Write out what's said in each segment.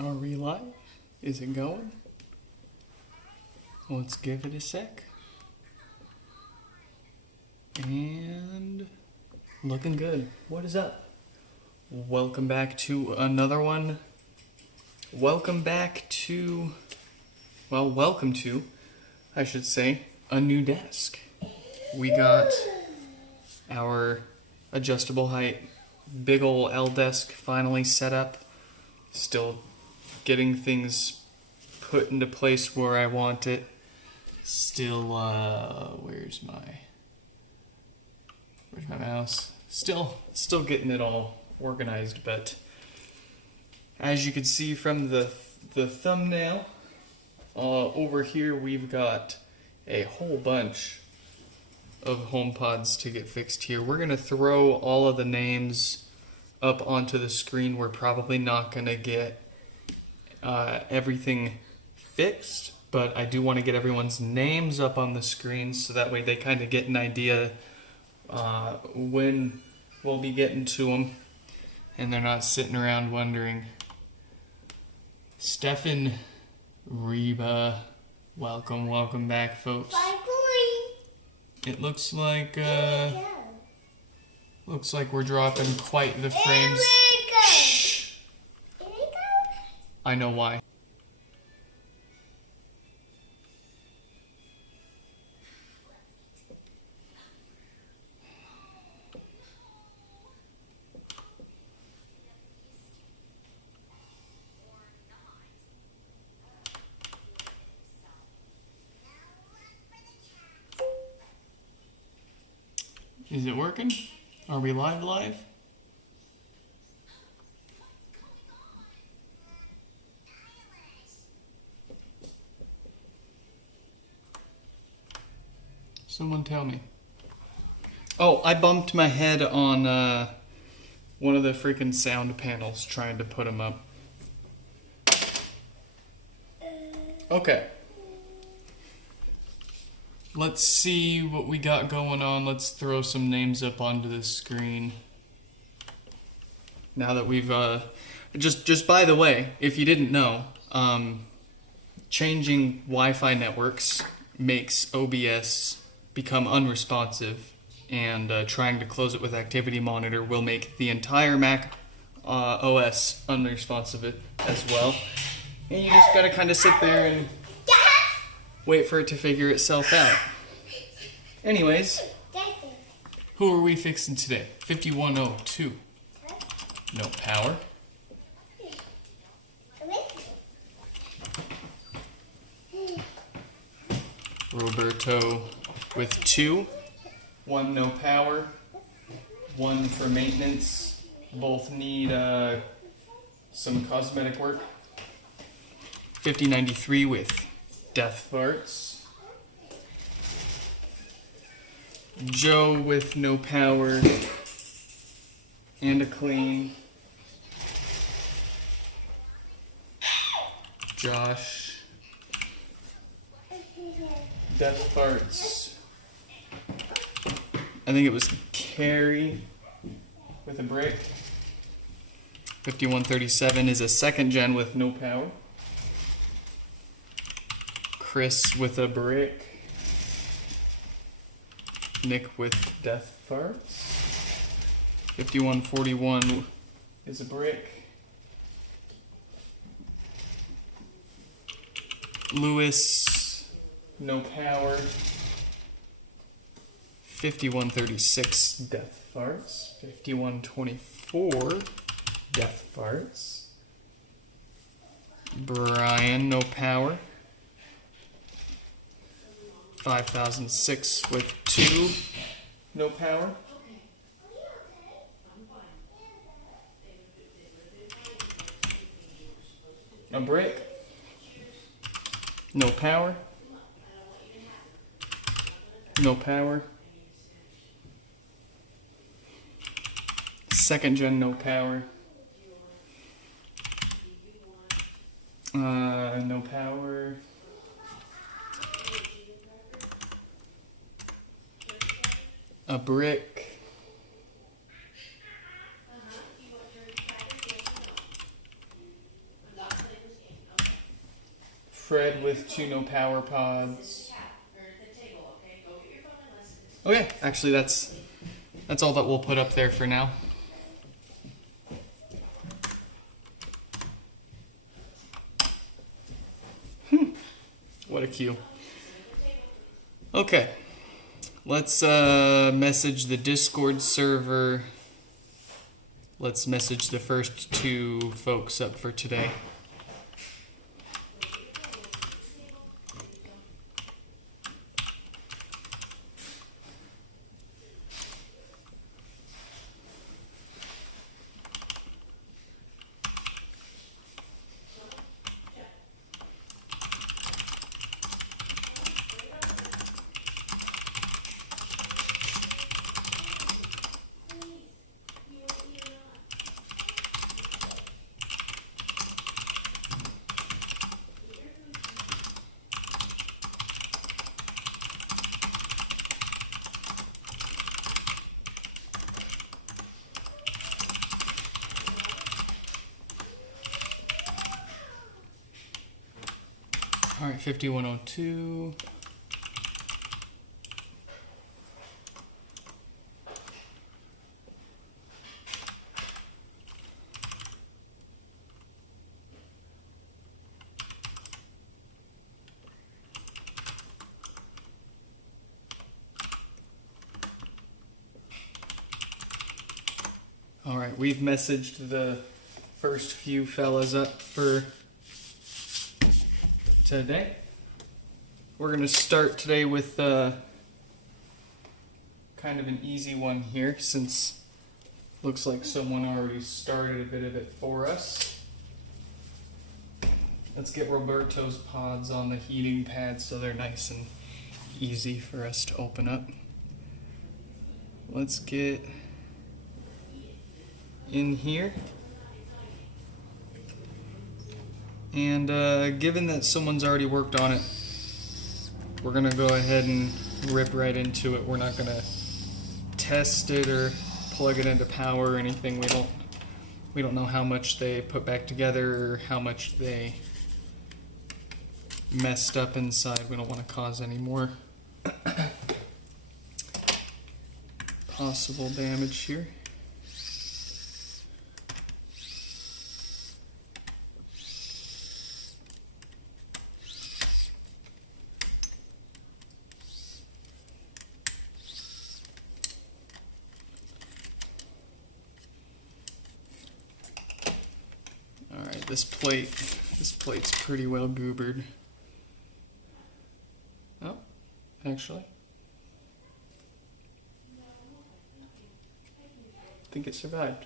Are we live? Is it going? Let's give it a sec. And looking good. What is up? Welcome back to another one. Welcome to, I should say, a new desk. We got our adjustable height big ol' L desk finally set up. Still getting things put into place where I want it. Still, where's my mouse? Still getting it all organized, but as you can see from the thumbnail, over here we've got a whole bunch of HomePods to get fixed here. We're gonna throw all of the names up onto the screen. We're probably not gonna get everything fixed, but I do want to get everyone's names up on the screen so that way they kind of get an idea when we'll be getting to them, and they're not sitting around wondering. Stefan, Reba, welcome back, folks. It looks like we're dropping quite the frames. Shh. I know why. Is it working? Are we live? Someone tell me. Oh, I bumped my head on one of the freaking sound panels trying to put them up. Okay. Let's see what we got going on. Let's throw some names up onto the screen. Now that we've just by the way, if you didn't know, changing Wi-Fi networks makes OBS become unresponsive, and trying to close it with Activity Monitor will make the entire Mac OS unresponsive as well. And you just gotta kind of sit there and wait for it to figure itself out. Anyways, who are we fixing today? 5102. No power. Roberto with 2. 1 no power. 1 for maintenance. Both need some cosmetic work. 5093 with death farts. Joe with no power and a clean. Josh, death farts. I think it was Carrie with a brick. 5137 is a 2nd gen with no power. Chris with a brick. Nick with death farts. 5141 is a brick. Lewis, no power. 5136, death farts. 5124, death farts. Brian, no power. 5006 with 2, no power. A brick, no power. No power. 2nd gen, no power. No power. A brick. Fred with two no power pods. Okay, actually that's all that we'll put up there for now. What a cue. Okay, let's message the Discord server. Let's message the first two folks up for today. All right, 5102. All right, we've messaged the first few fellas up for today. We're going to start today with kind of an easy one here, since looks like someone already started a bit of it for us. Let's get Roberto's pods on the heating pad so they're nice and easy for us to open up. Let's get in here. And given that someone's already worked on it, we're going to go ahead and rip right into it. We're not going to test it or plug it into power or anything. We don't know how much they put back together or how much they messed up inside. We don't want to cause any more possible damage here. This plate's pretty well goobered. Oh, actually, I think it survived.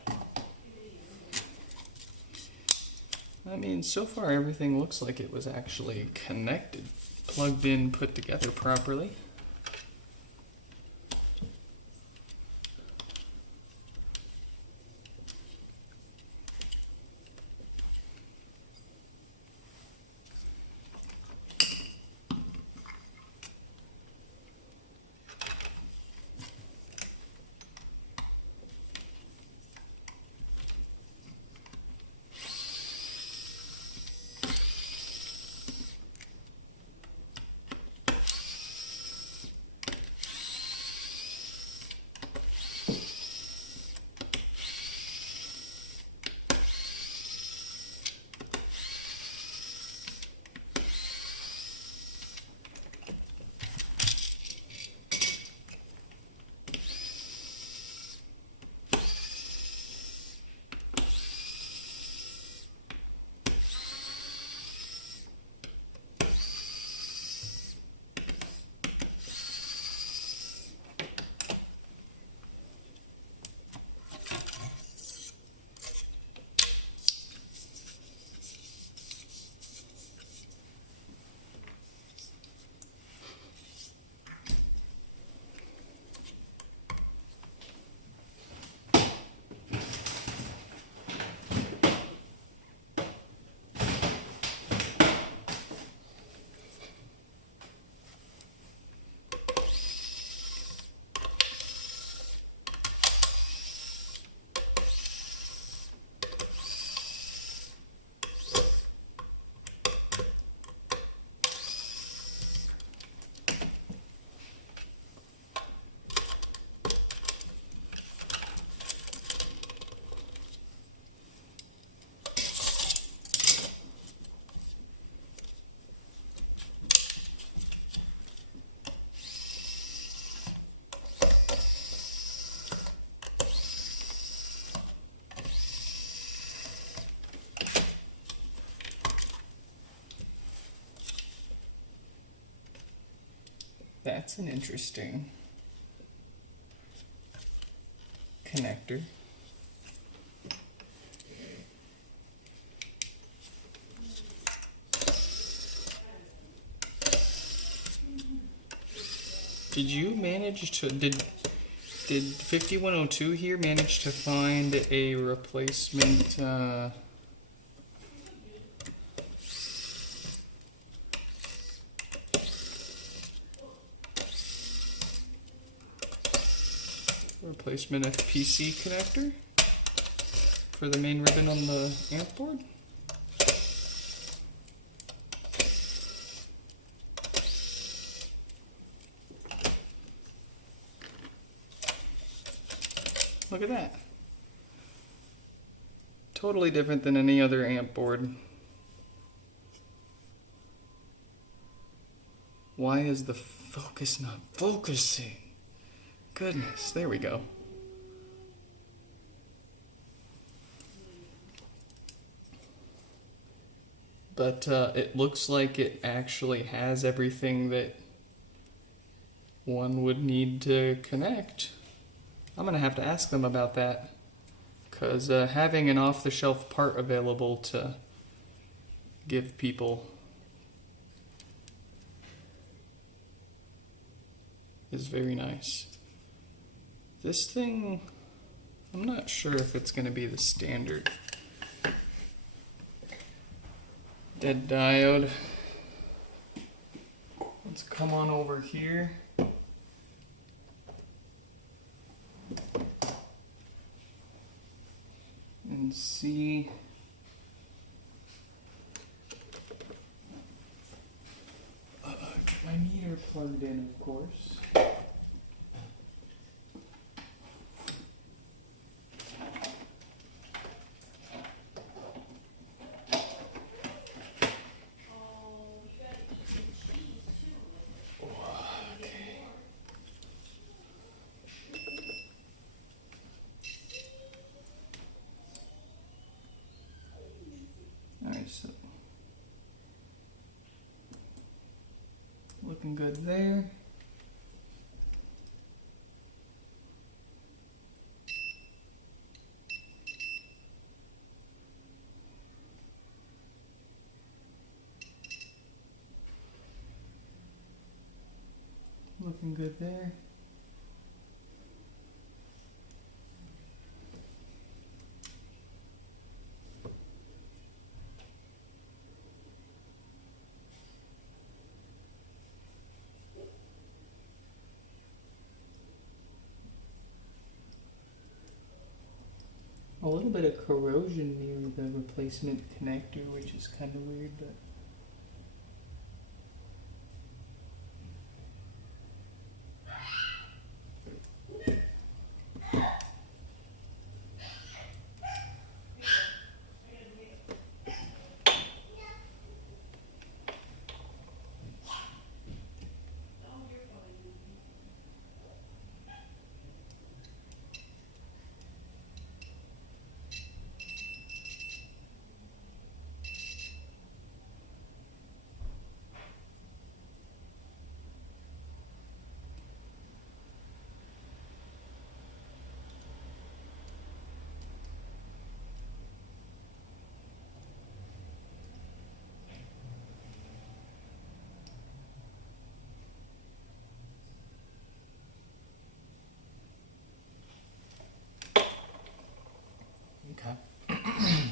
I mean, so far everything looks like it was actually connected, plugged in, put together properly. That's an interesting connector. Did you manage to, did 5102 here manage to find a replacement FPC connector for the main ribbon on the amp board? Look at that. Totally different than any other amp board. Why is the focus not focusing? Goodness, there we go. But it looks like it actually has everything that one would need to connect. I'm going to have to ask them about that, because having an off-the-shelf part available to give people is very nice. This thing, I'm not sure if it's going to be the standard. Dead diode. Let's come on over here. And see. Get my meter plugged in, of course. Alright, so looking good there. Looking good there. A little bit of corrosion near the replacement connector, which is kind of weird, but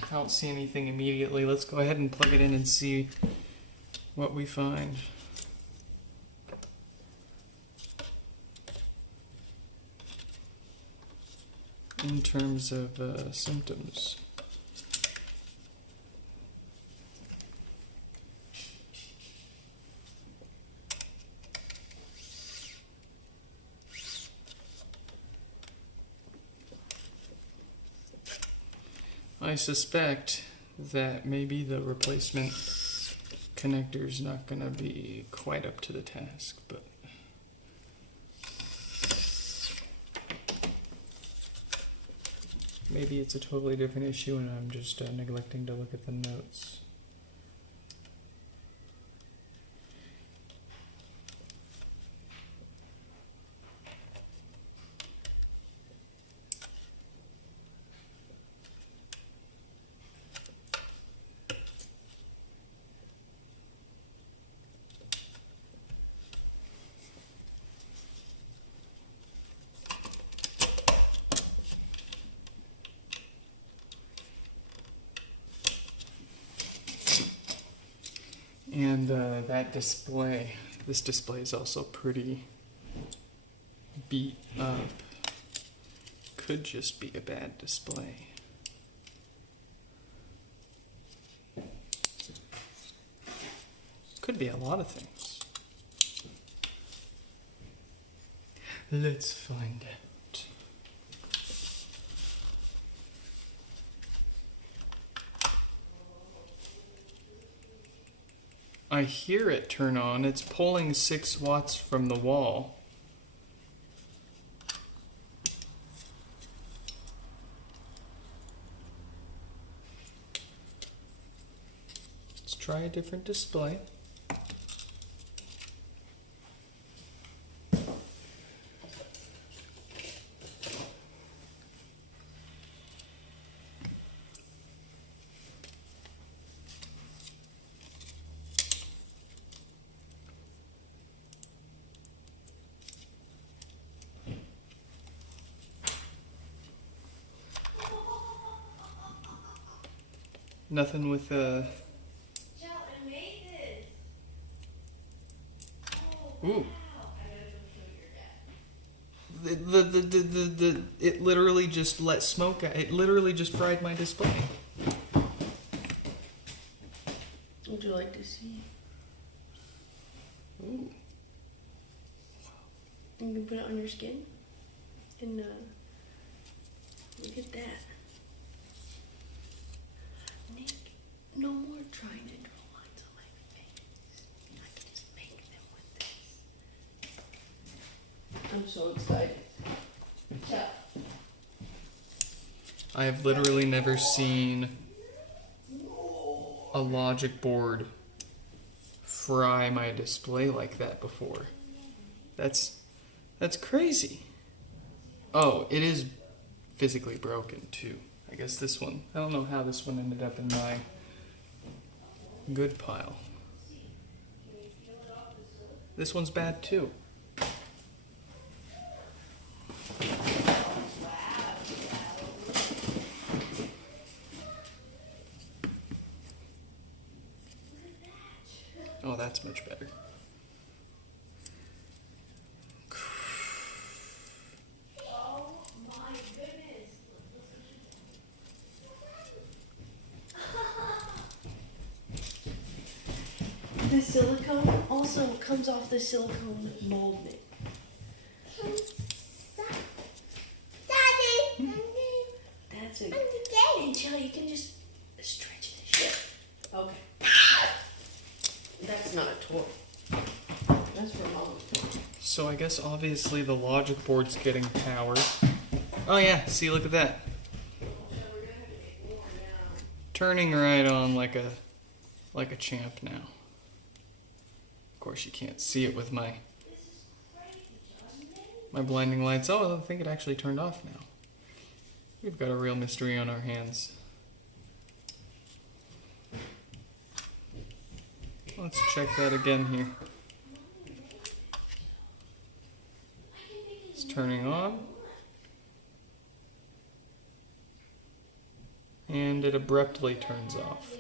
I don't see anything immediately. Let's go ahead and plug it in and see what we find. In terms of symptoms. I suspect that maybe the replacement connector is not going to be quite up to the task, but maybe it's a totally different issue and I'm just neglecting to look at the notes. And that display, this display is also pretty beat up. Could just be a bad display. Could be a lot of things. Let's find out. I hear it turn on. It's pulling 6 watts from the wall. Let's try a different display. Nothing with Joe, I made this. Oh, ooh. wow. I gotta go show your dad. It literally just let smoke out. It literally just fried my display. Would you like to see? Ooh. You can put it on your skin. And look at that. Nick, no more trying to draw lines on my face. I can just make them with this. I'm so excited. Ciao. I have literally never seen a logic board fry my display like that before. That's crazy. Oh, it is physically broken too. I guess this one, I don't know how this one ended up in my good pile. This one's bad too. Oh, that's much better. Oh my goodness. The silicone also comes off the silicone molding. Daddy, That's a. I'm gay. And Jill, you can just stretch this shit. Okay. That's not a toy. That's for mom. So I guess obviously the logic board's getting power. Oh yeah, see, look at that. Turning right on like a champ now. Of course you can't see it with my blinding lights. Oh, I think it actually turned off now. We've got a real mystery on our hands. Let's check that again here. It's turning on. And it abruptly turns off.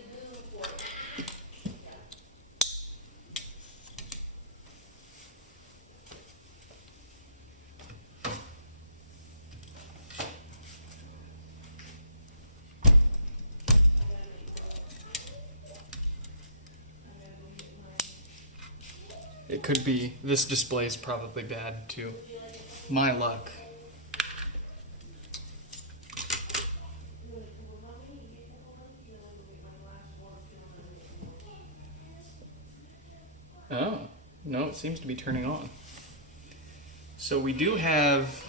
It could be, this display is probably bad too. My luck. Oh, no, it seems to be turning on. So we do have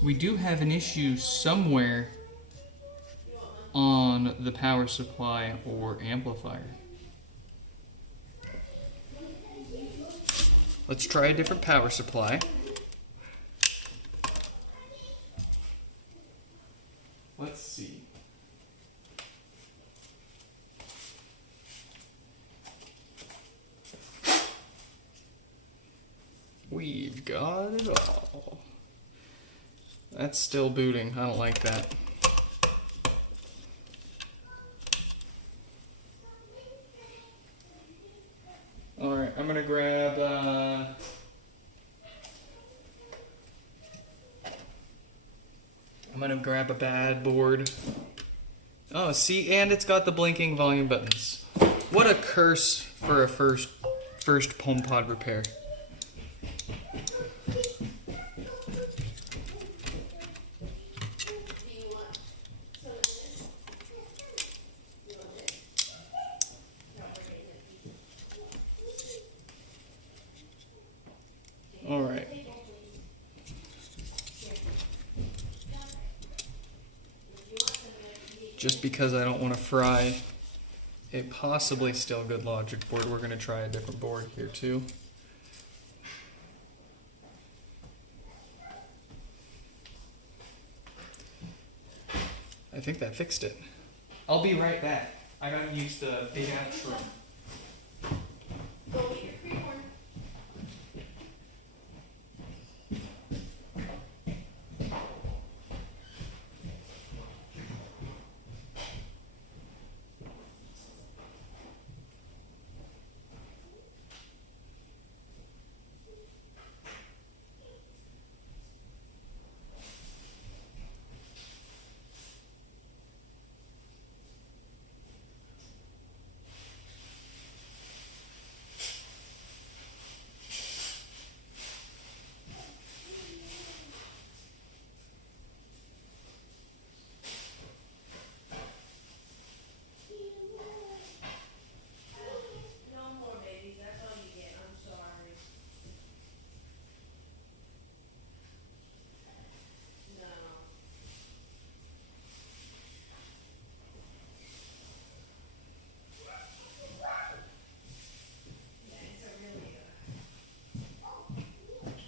an issue somewhere on the power supply or amplifier. Let's try a different power supply. Let's see. We've got it all. That's still booting. I don't like that. I'm gonna grab a bad board. Oh, see, and it's got the blinking volume buttons. What a curse for a first HomePod repair. All right. Just because I don't want to fry a possibly still good logic board, we're going to try a different board here too. I think that fixed it. I'll be right back. I gotta use the big axe room. Go eat your cream corn.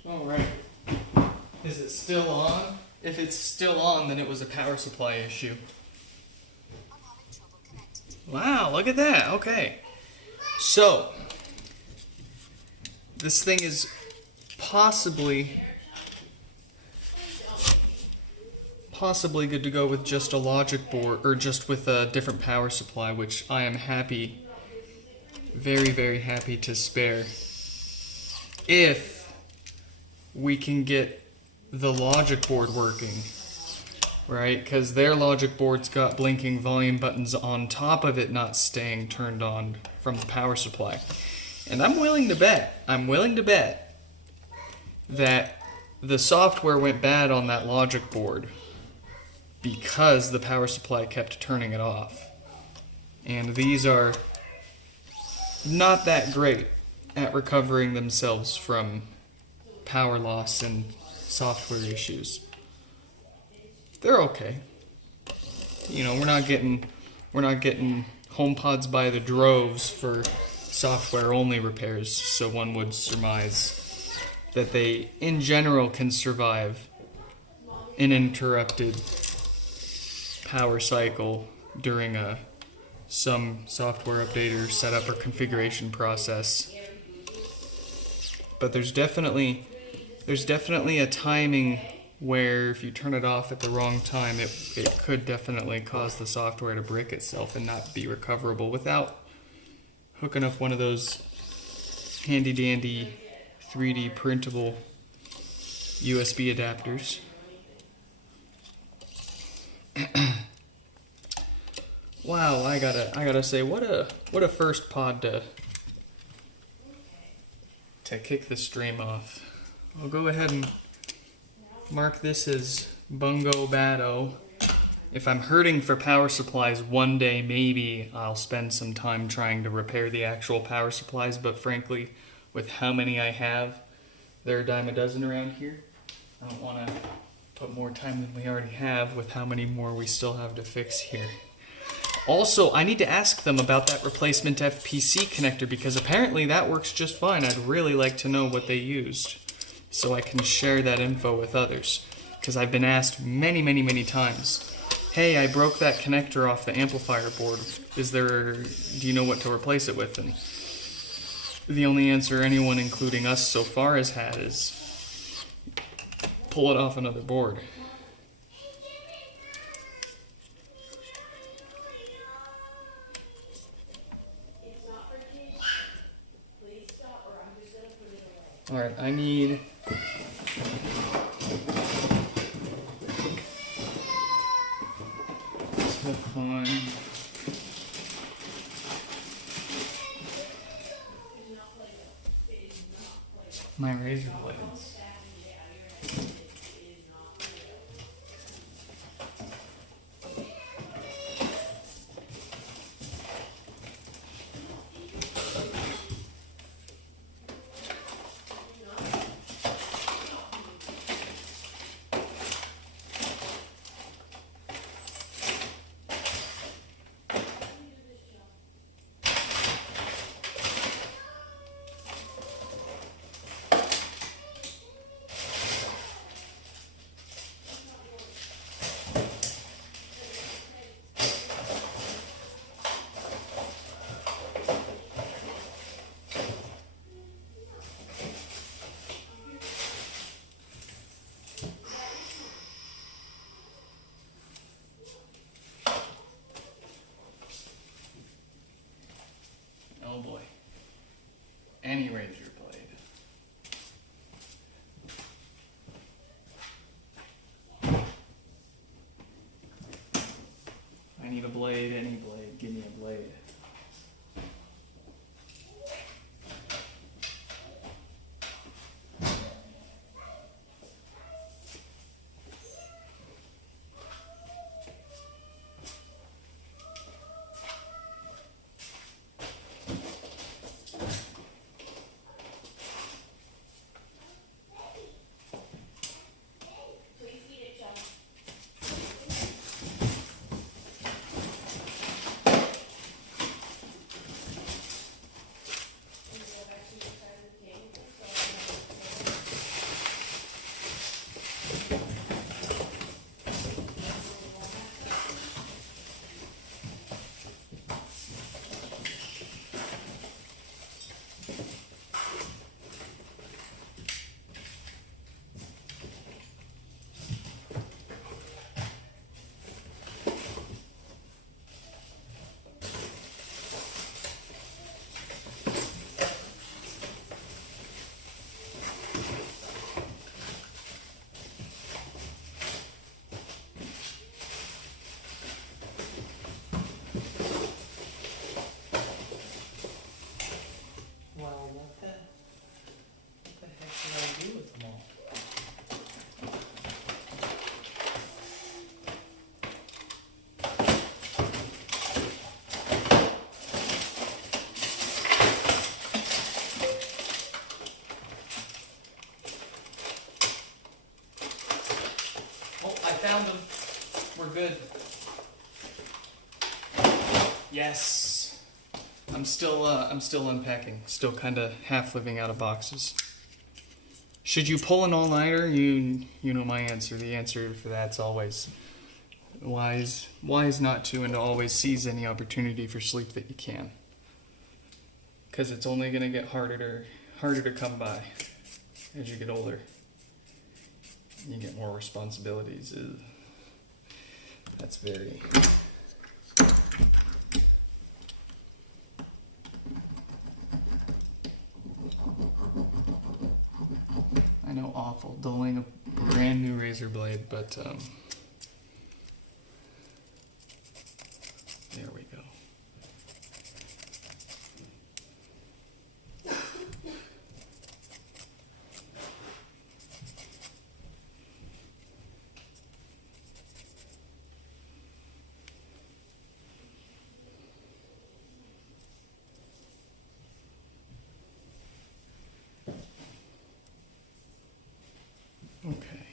All right. Is it still on? If it's still on, then it was a power supply issue. Wow, look at that. Okay. So, this thing is possibly good to go with just a logic board, or just with a different power supply, which I am happy, very, very happy to spare. If we can get the logic board working, right? Because their logic board's got blinking volume buttons on top of it not staying turned on from the power supply. And I'm willing to bet that the software went bad on that logic board because the power supply kept turning it off. And these are not that great at recovering themselves from power loss and software issues. They're okay. You know, we're not getting HomePods by the droves for software only repairs, so one would surmise that they in general can survive an interrupted power cycle during some software update or setup or configuration process. But there's definitely a timing where if you turn it off at the wrong time, it could definitely cause the software to break itself and not be recoverable without hooking up one of those handy dandy 3D printable USB adapters. Wow, I gotta say, what a first pod to kick the stream off. I'll go ahead and mark this as Bungo Bado. If I'm hurting for power supplies one day, maybe I'll spend some time trying to repair the actual power supplies, but frankly, with how many I have, there are a dime a dozen around here. I don't want to put more time than we already have with how many more we still have to fix here. Also, I need to ask them about that replacement FPC connector because apparently that works just fine. I'd really like to know what they used so I can share that info with others. Because I've been asked many, many, many times, hey, I broke that connector off the amplifier board. Do you know what to replace it with? And the only answer anyone, including us so far, has had is pull it off another board. Alright, I need to find my razor blades. Oh boy. Any razor blade. I need a blade, any blade, give me a blade. Well, what the heck did I do with them all? Oh, I found them. We're good. Yes. I'm still unpacking. Still kind of half living out of boxes. Should you pull an all-nighter? You know my answer. The answer for that's always wise not to, and to always seize any opportunity for sleep that you can. Because it's only going to get harder to come by as you get older. You get more responsibilities. That's very... I know, awful. Dulling a brand new razor blade, but there we go. Okay.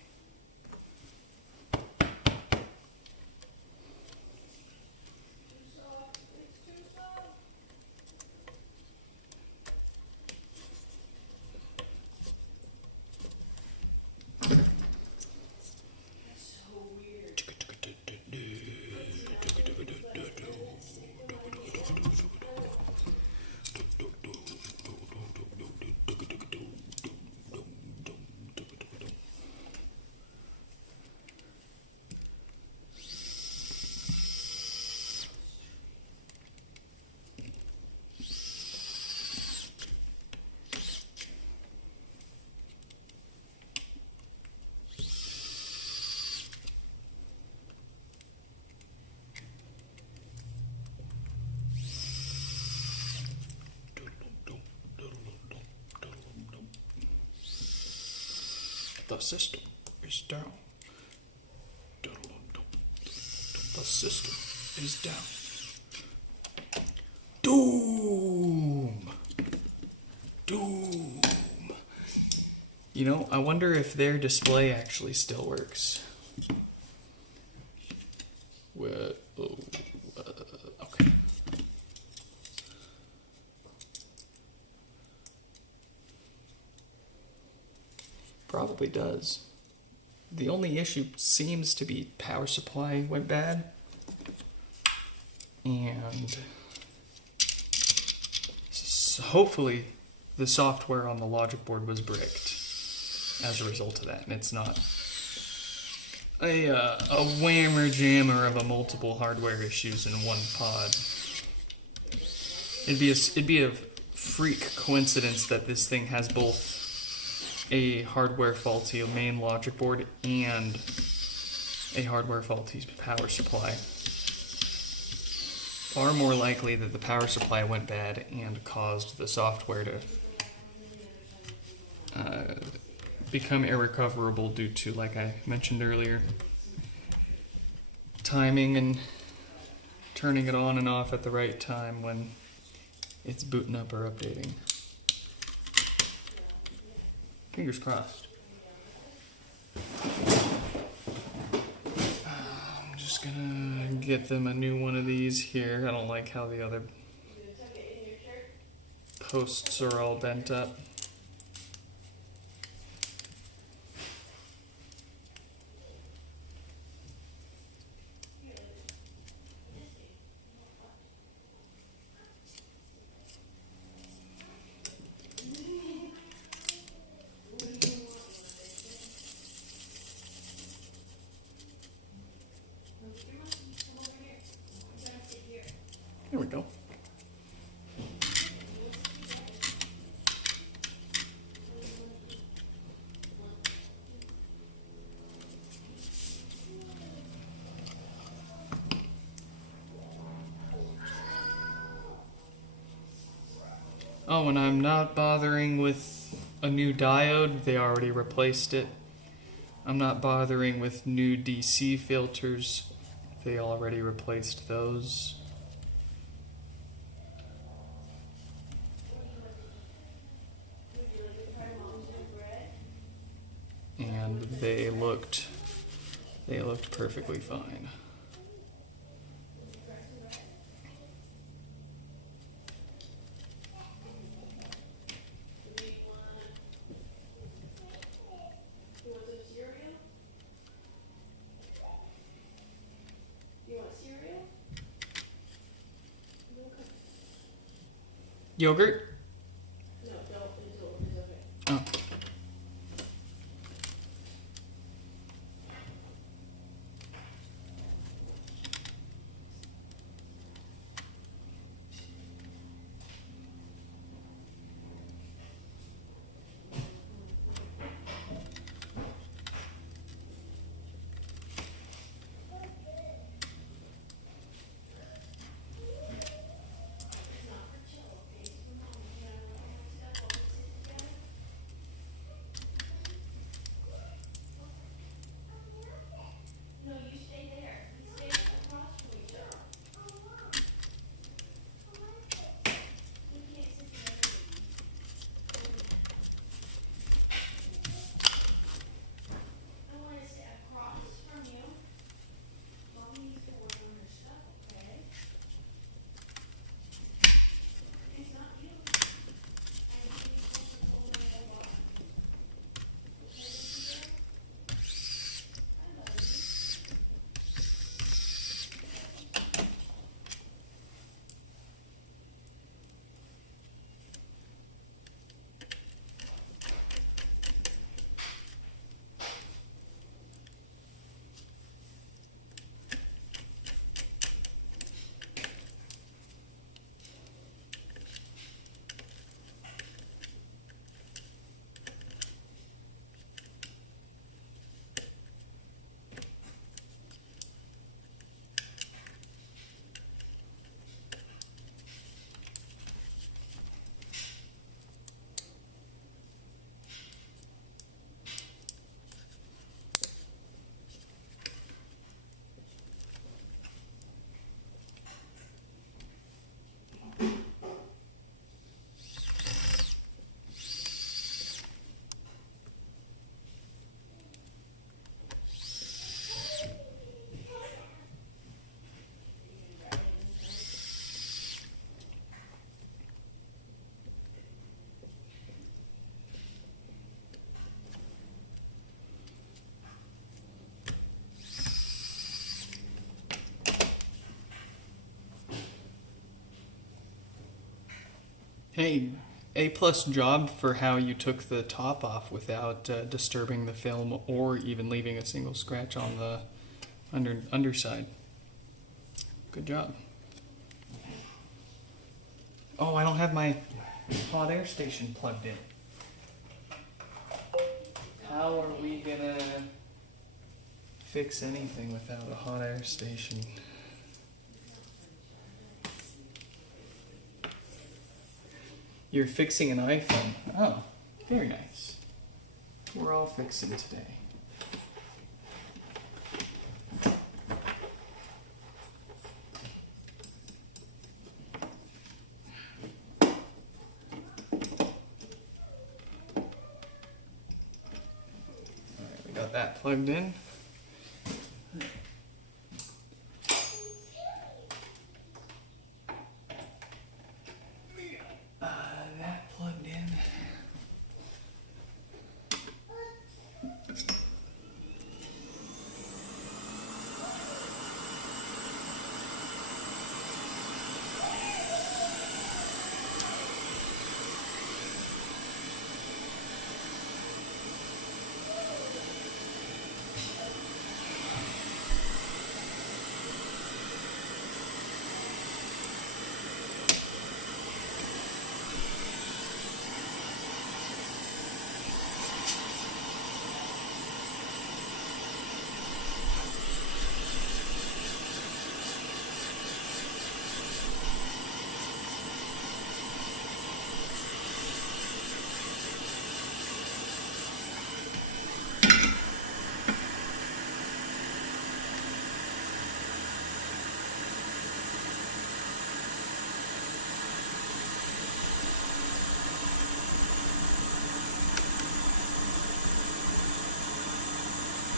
The system is down. The system is down. Doom! Doom! You know, I wonder if their display actually still works. Okay. Probably does. The only issue seems to be power supply went bad. And hopefully the software on the logic board was bricked as a result of that. And it's not a whammer jammer of a multiple hardware issues in one pod. It'd be a freak coincidence that this thing has both a hardware faulty main logic board and a hardware faulty power supply. Far more likely that the power supply went bad and caused the software to become irrecoverable due to, like I mentioned earlier, timing and turning it on and off at the right time when it's booting up or updating. Fingers crossed. I'm just gonna get them a new one of these here. I don't like how the other posts are all bent up. There we go. Oh, and I'm not bothering with a new diode. They already replaced it. I'm not bothering with new DC filters. They already replaced those. And they looked perfectly fine. Yogurt? No, it's okay. Oh. Hey, A+ job for how you took the top off without disturbing the film or even leaving a single scratch on the underside. Good job. Oh, I don't have my hot air station plugged in. How are we gonna fix anything without a hot air station? You're fixing an iPhone. Oh, very nice. We're all fixing today. Alright, we got that plugged in. That plugged in.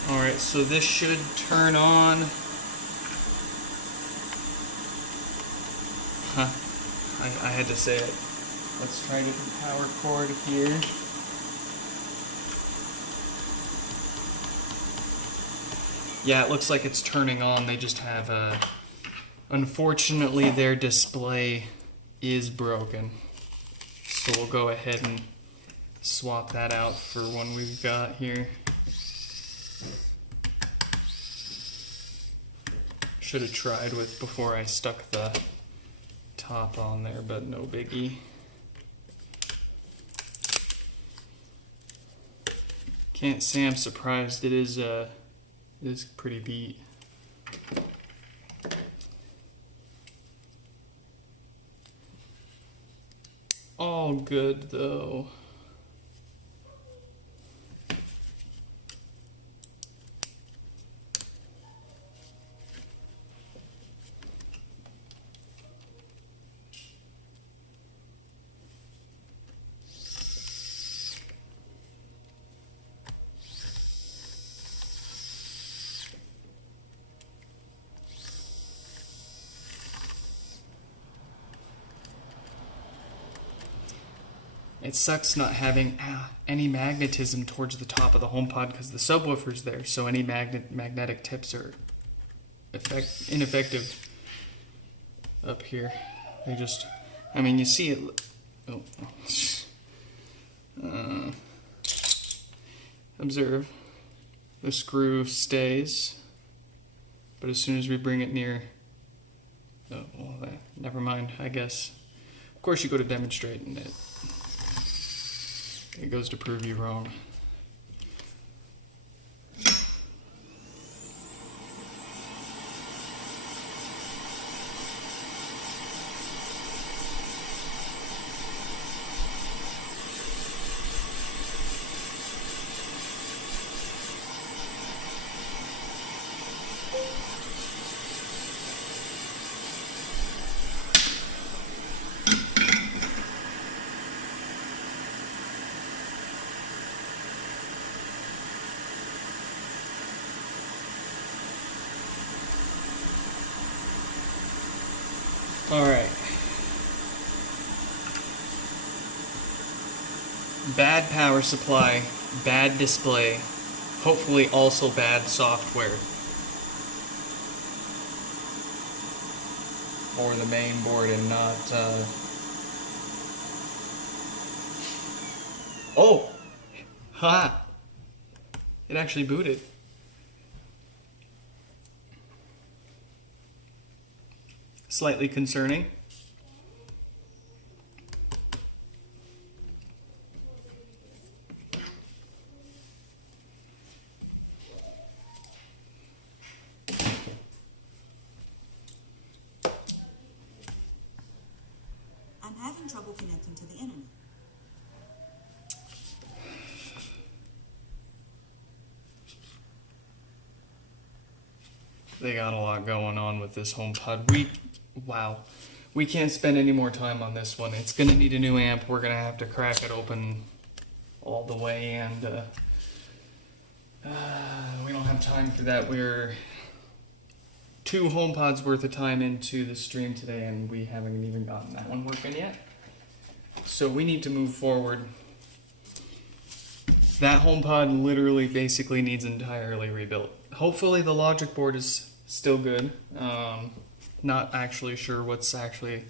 Alright, so this should turn on. I had to say it. Let's try different power cord here. Yeah, it looks like it's turning on. They just have a... Unfortunately, their display is broken. So we'll go ahead and swap that out for one we've got here. Should have tried with before I stuck the top on there, but no biggie. Can't say I'm surprised. It is pretty beat. All good though. It sucks not having any magnetism towards the top of the HomePod because the subwoofer's there, so any magnetic tips are ineffective up here. They just, I mean, you see it. Observe. The screw stays, but as soon as we bring it near, never mind, I guess. Of course, you go to demonstrate, and it goes to prove you wrong. Alright. Bad power supply, bad display, hopefully also bad software for the main board and not Oh! Ha! It actually booted. Slightly concerning. I'm having trouble connecting to the internet. They got a lot going on with this HomePod. We can't spend any more time on this one. It's gonna need a new amp. We're gonna have to crack it open all the way, and we don't have time for that. We're 2 HomePods worth of time into the stream today, and we haven't even gotten that one working yet. So we need to move forward. That HomePod literally basically needs entirely rebuilt. Hopefully the logic board is still good. Not actually sure what's actually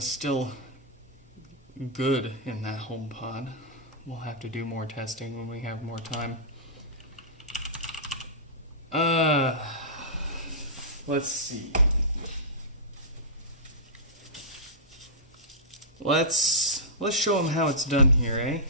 still good in that HomePod. We'll have to do more testing when we have more time. Let's see. Let's show them how it's done here, eh?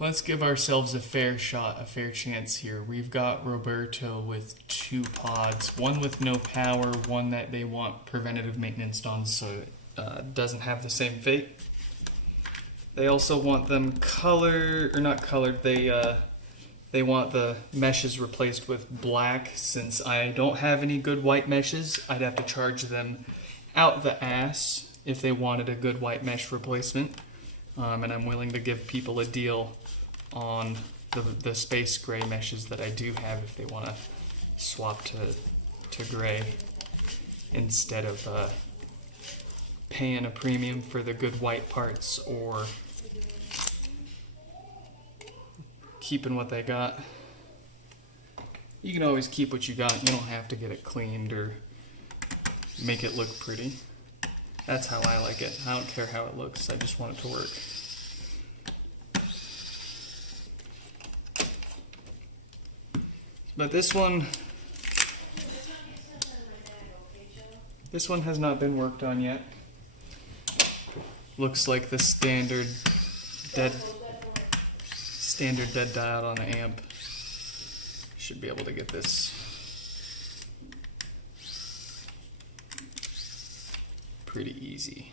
Let's give ourselves a fair shot, a fair chance here. We've got Roberto with 2 pods, one with no power, one that they want preventative maintenance on so it doesn't have the same fate. They also want them colored, or not colored, they want the meshes replaced with black. Since I don't have any good white meshes, I'd have to charge them out the ass if they wanted a good white mesh replacement. And I'm willing to give people a deal on the space gray meshes that I do have if they want to swap to gray instead of paying a premium for the good white parts or keeping what they got. You can always keep what you got. You don't have to get it cleaned or make it look pretty. That's how I like it. I don't care how it looks. I just want it to work. But this one has not been worked on yet. Looks like the standard dead diode on the amp. Should be able to get this pretty easy.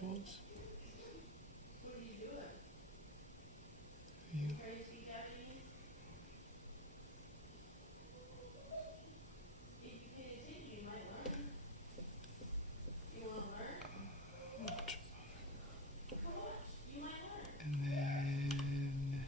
tools. And then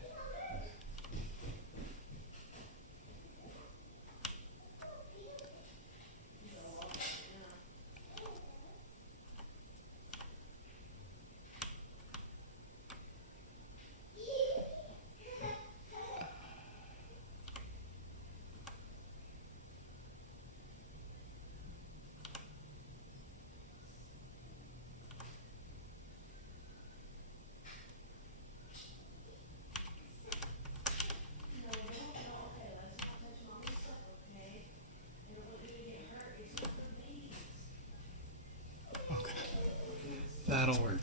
okay, that'll work.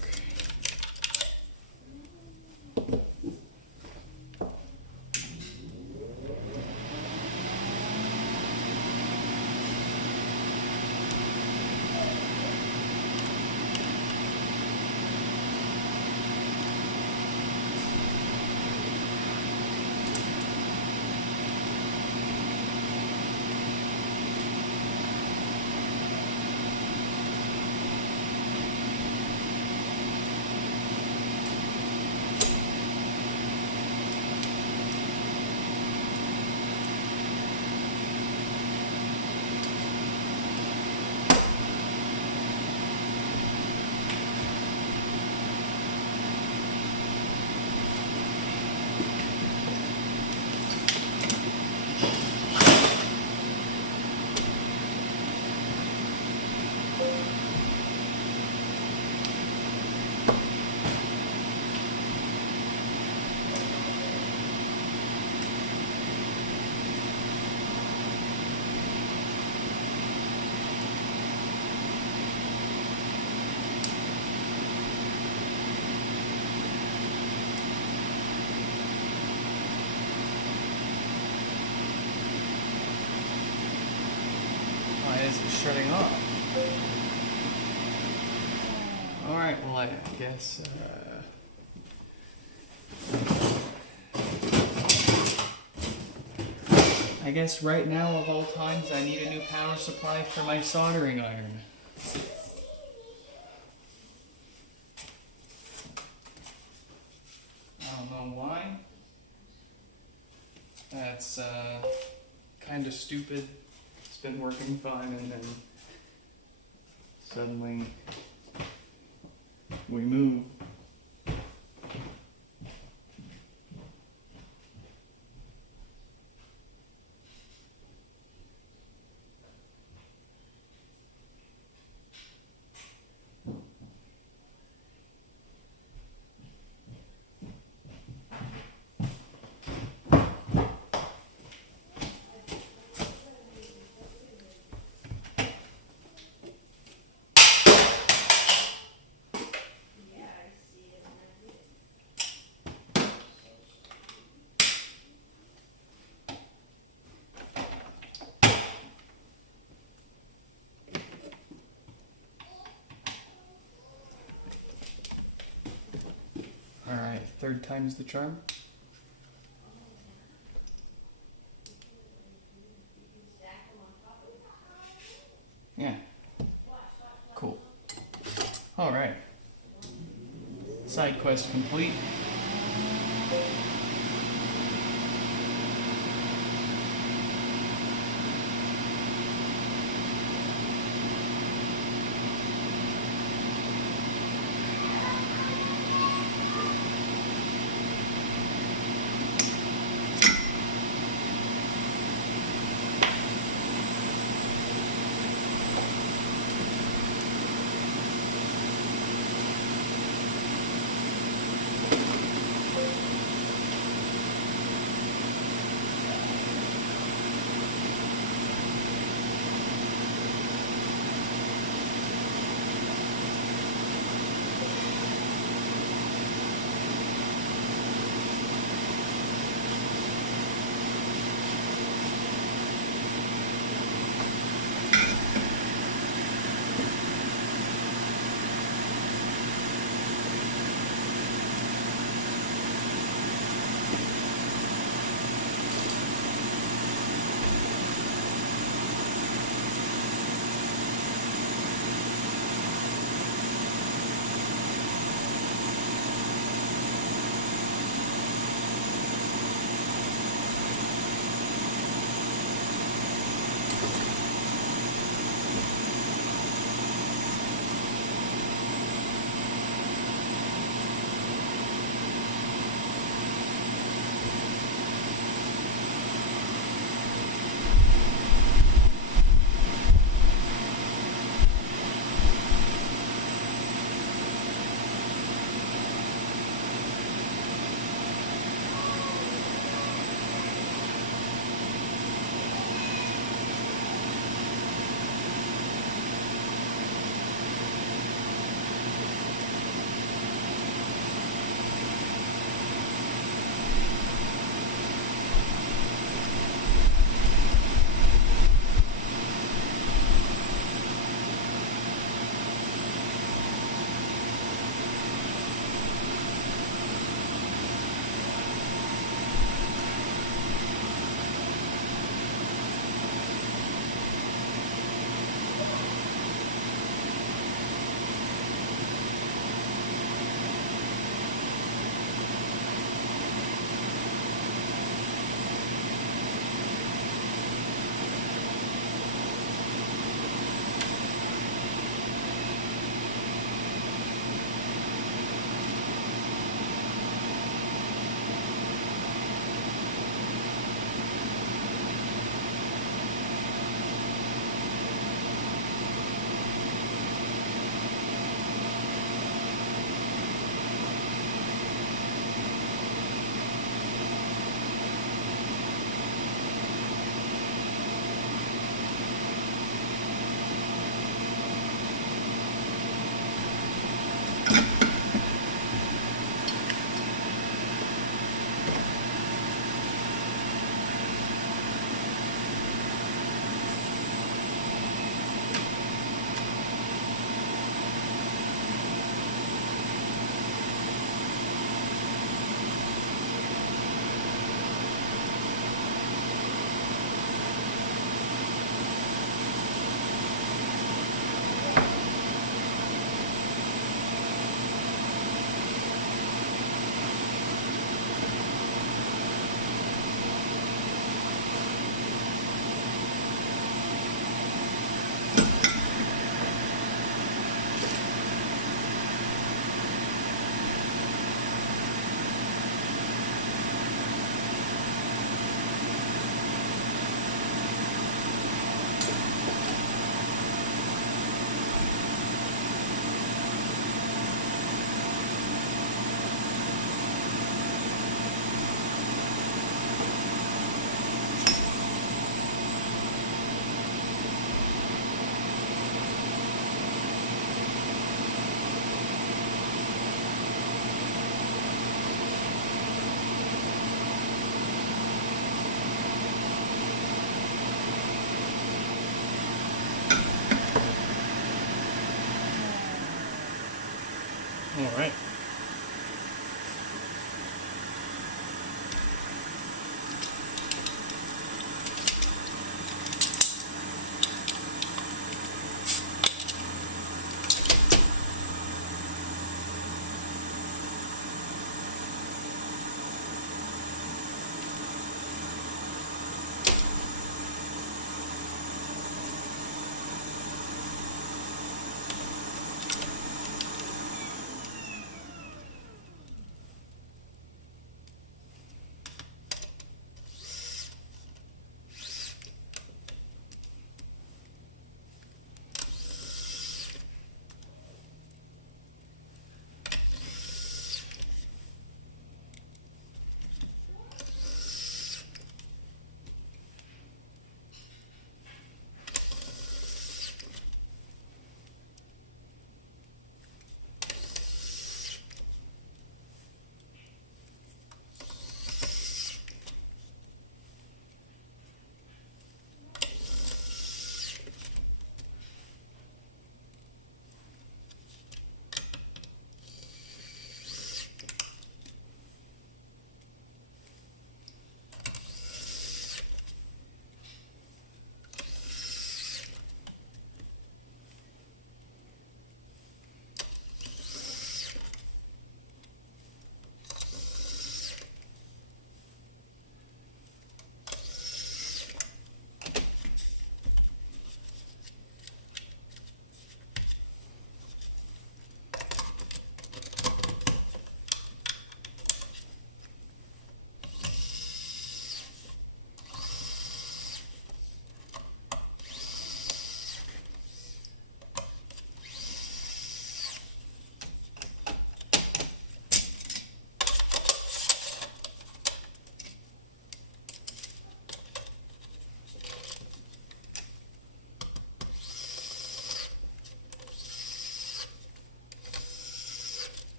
Why is it shutting off? Alright, well, I guess, I guess right now, of all times, I need a new power supply for my soldering iron. I don't know why. That's, kind of stupid. It's been working fine, and then suddenly we move. Alright, third time's the charm. Yeah. Cool. Alright. Side quest complete. right.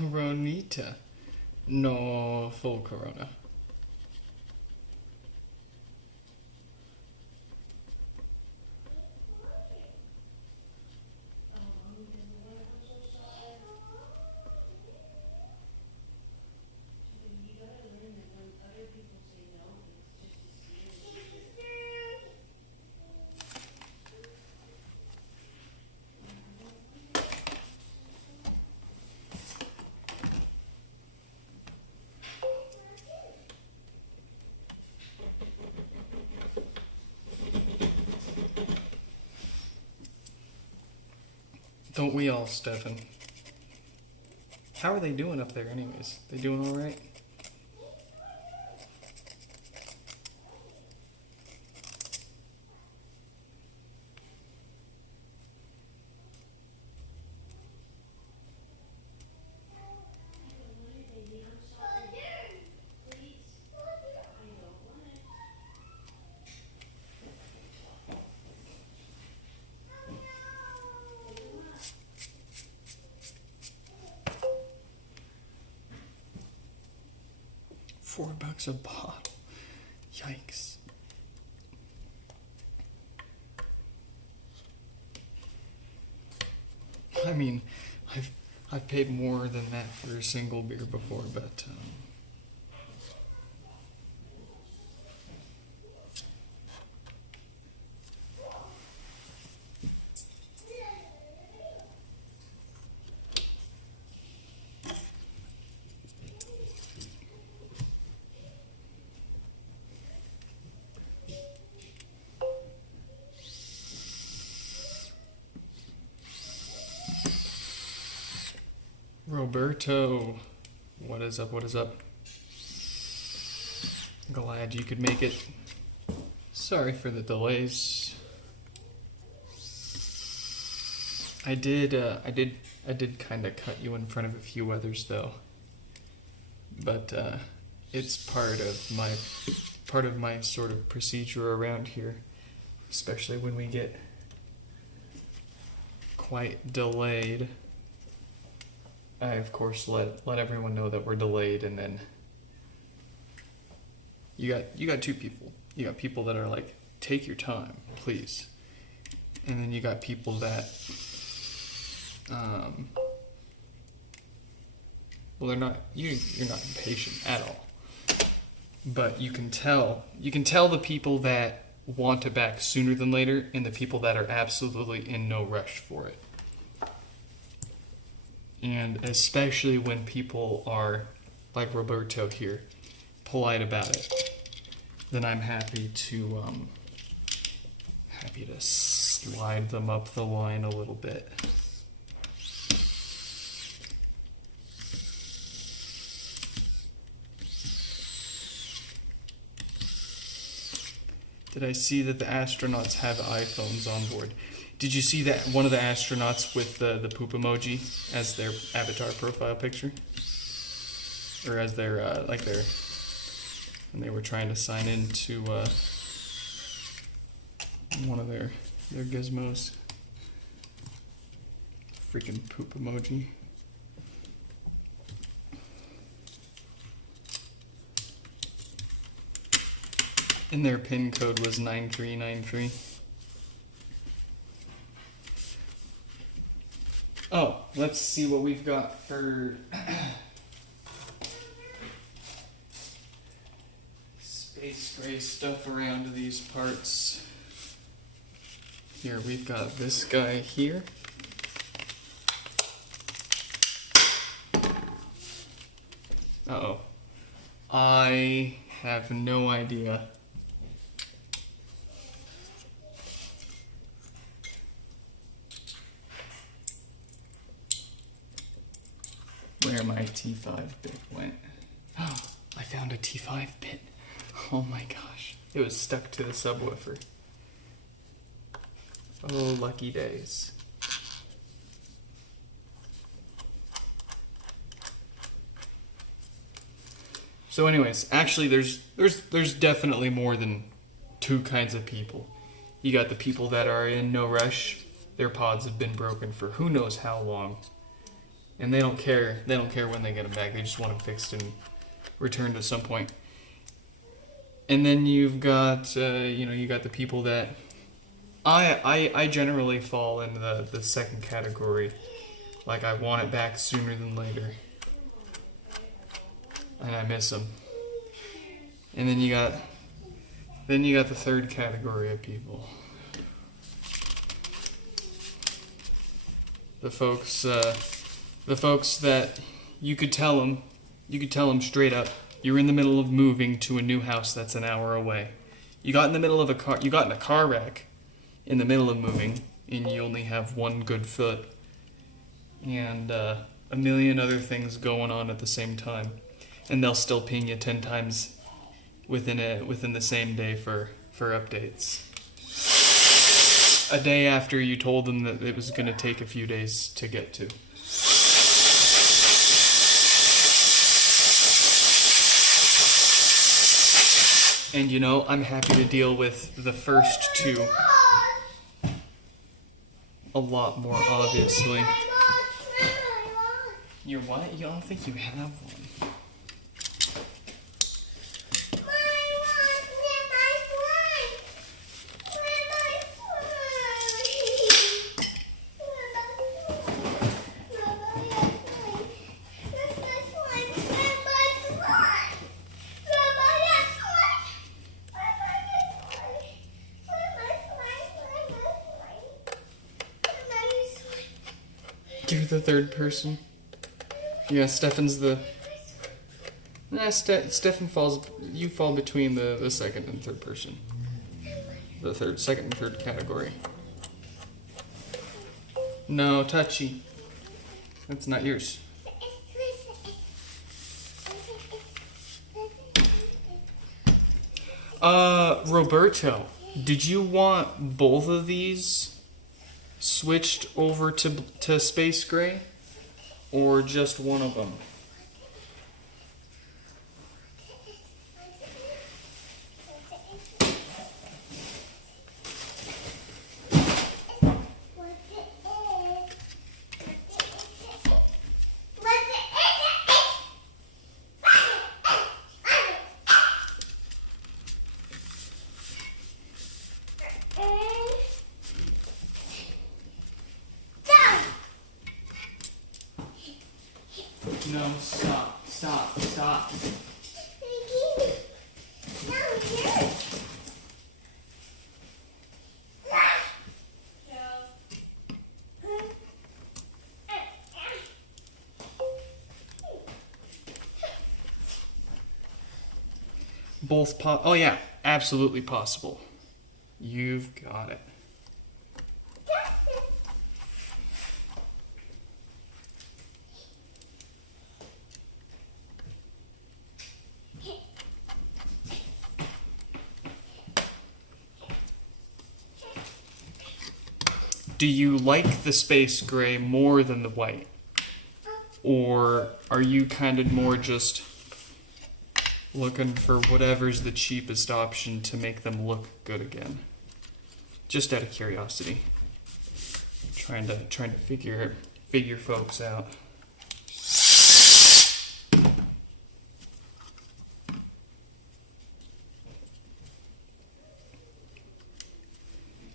Coronita. No full Corona. Don't we all, Stefan? How are they doing up there anyways? They doing alright? $4 a bottle. Yikes. I mean, I've paid more than that for a single beer before, but Roberto, what is up? What is up? Glad you could make it. Sorry for the delays. I did kind of cut you in front of a few others though, but it's part of my sort of procedure around here, especially when we get quite delayed. I of course let everyone know that we're delayed, and then you got two people. You got people that are like, take your time, please, and then you got people that well, you're not impatient at all, but you can tell the people that want it back sooner than later and the people that are absolutely in no rush for it. And especially when people are like Roberto here, polite about it, then I'm happy to slide them up the line a little bit. Did I see that the astronauts have iPhones on board? Did you see that one of the astronauts with the poop emoji as their avatar profile picture? Or as their, when they were trying to sign into one of their gizmos. Freaking poop emoji. And their PIN code was 9393. Oh, let's see what we've got for space gray stuff around these parts. Here, we've got this guy here. Uh-oh. I have no idea. Where my T5 bit went. Oh, I found a T5 bit. Oh my gosh. It was stuck to the subwoofer. Oh, lucky days. So anyways, actually there's definitely more than two kinds of people. You got the people that are in no rush. Their pods have been broken for who knows how long. And they don't care when they get them back. They just want them fixed and returned at some point. And then you've got you got the people that I generally fall in the second category. Like, I want it back sooner than later. And I miss them. And then you got the third category of people. The folks that you could tell them straight up, you're in the middle of moving to a new house that's an hour away. You got in a car wreck in the middle of moving, and you only have one good foot, and a million other things going on at the same time, and they'll still ping you 10 times within the same day for updates. A day after you told them that it was going to take a few days to get to. And I'm happy to deal with the first two a lot more, obviously. You're what? You don't think you have one? You're the third person. Yeah, Stefan's the... Stefan falls... You fall between the second and third person. Second and third category. No, touchy. That's not yours. Roberto, did you want both of these switched over to space gray, or just one of them? No, stop. Oh yeah, absolutely possible. You've got it. Do you like the space gray more than the white? Or are you kind of more just looking for whatever's the cheapest option to make them look good again? Just out of curiosity. Trying to figure folks out.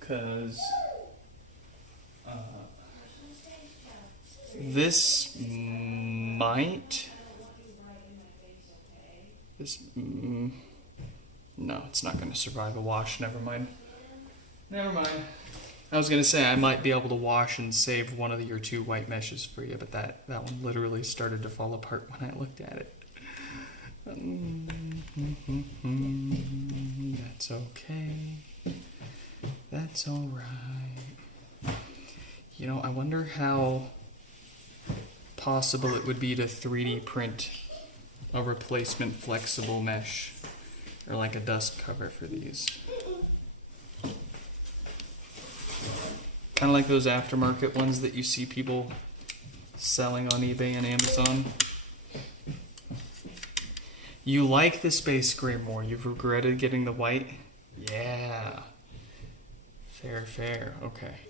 Cause this might. No, it's not going to survive a wash. Never mind. I was going to say I might be able to wash and save one of your two white meshes for you, but that one literally started to fall apart when I looked at it. That's okay. That's all right. You know, I wonder how possible it would be to 3D print a replacement flexible mesh, or like a dust cover for these. Kind of like those aftermarket ones that you see people selling on eBay and Amazon. You like the space gray more. You've regretted getting the white? Yeah. Fair. Okay.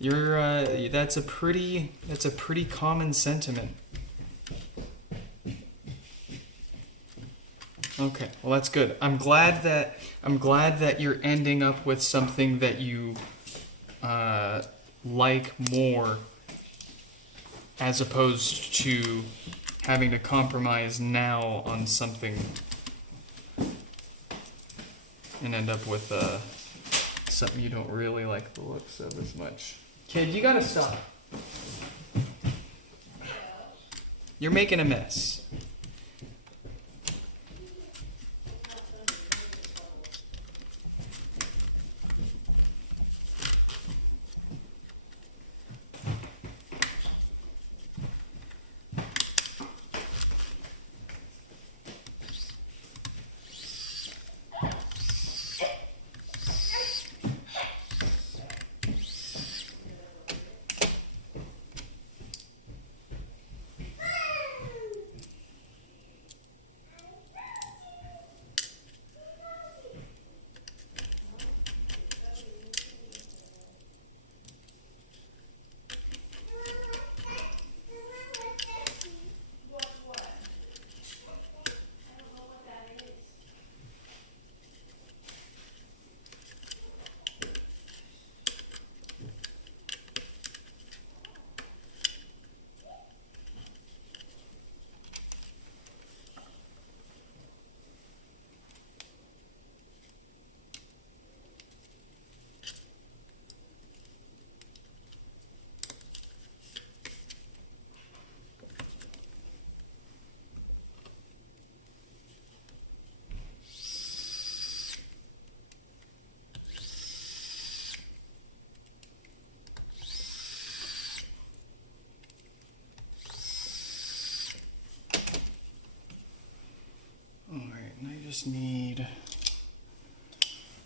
That's a pretty common sentiment. Okay, well that's good. I'm glad that you're ending up with something that you like more, as opposed to having to compromise now on something and end up with something you don't really like the looks of as much. Kid, you gotta stop. You're making a mess. just need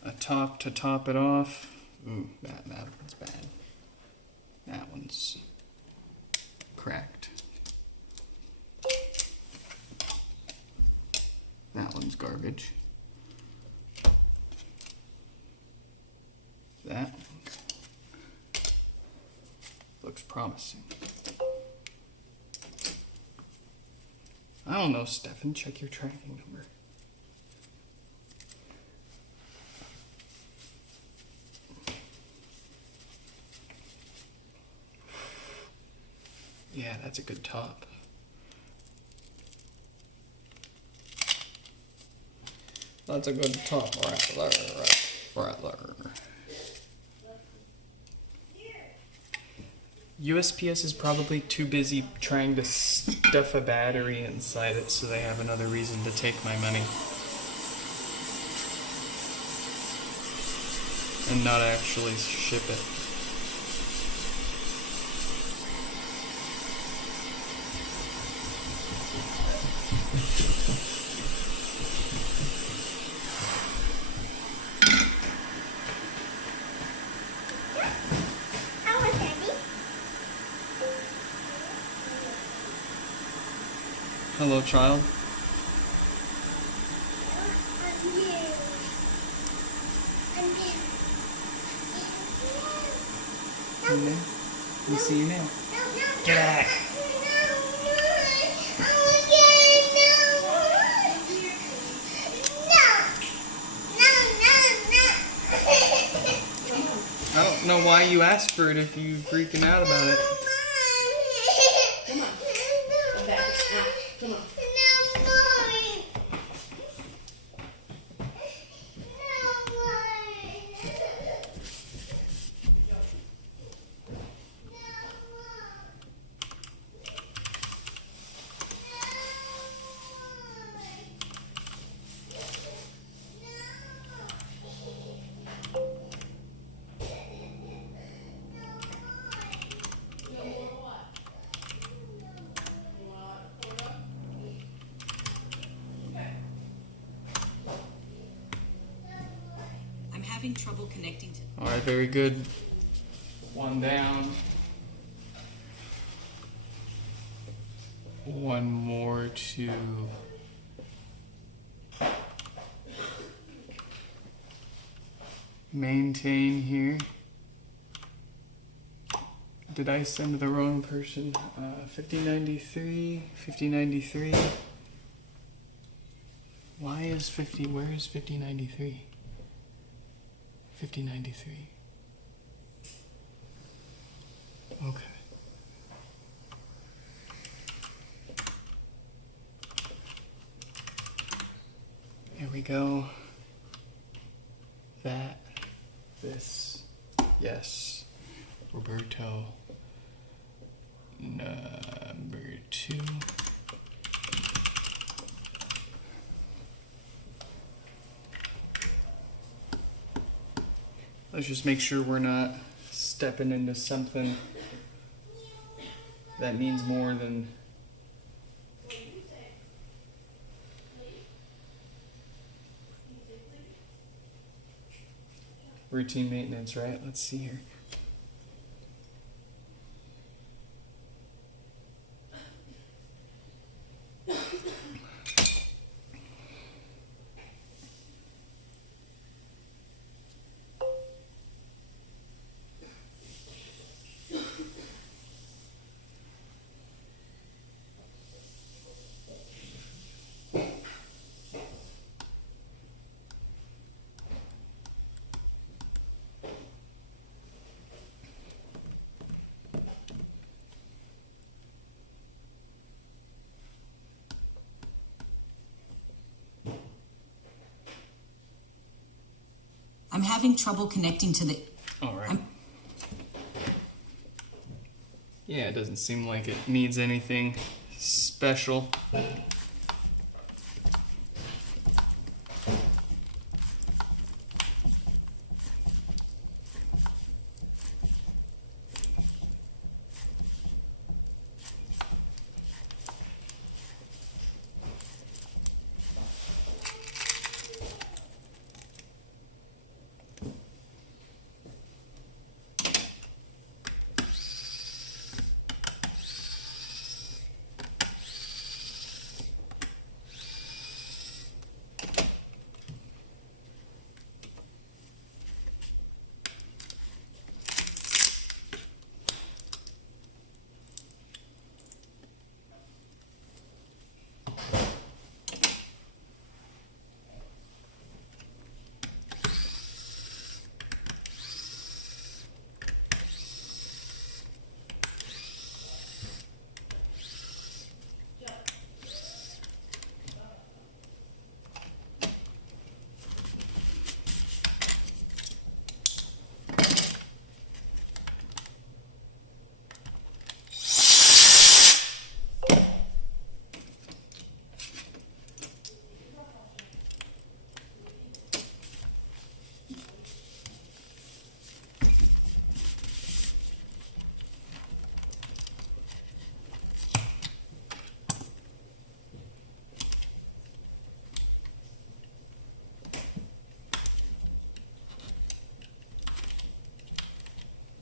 a top to top it off. Ooh, that one's bad. That one's cracked. That one's garbage. That one looks promising. I don't know, Stefan. Check your tracking number. Yeah, that's a good top. That's a good top rattler. USPS is probably too busy trying to stuff a battery inside it, so they have another reason to take my money. And not actually ship it. Hello, child. Let me see your nail. Get back. I don't know why you asked for it if you're freaking out about it. Come on. Come back. Come on. Having trouble connecting to. All right, very good. One down. One more to maintain here. Did I send the wrong person? 5093. Why is 50? Where is 5093? 5093. Okay. Here we go. That. This. Yes. Roberto. Number 2. Let's just make sure we're not stepping into something that means more than routine maintenance, right? Let's see here. I'm having trouble connecting to the. All right. Yeah, it doesn't seem like it needs anything special.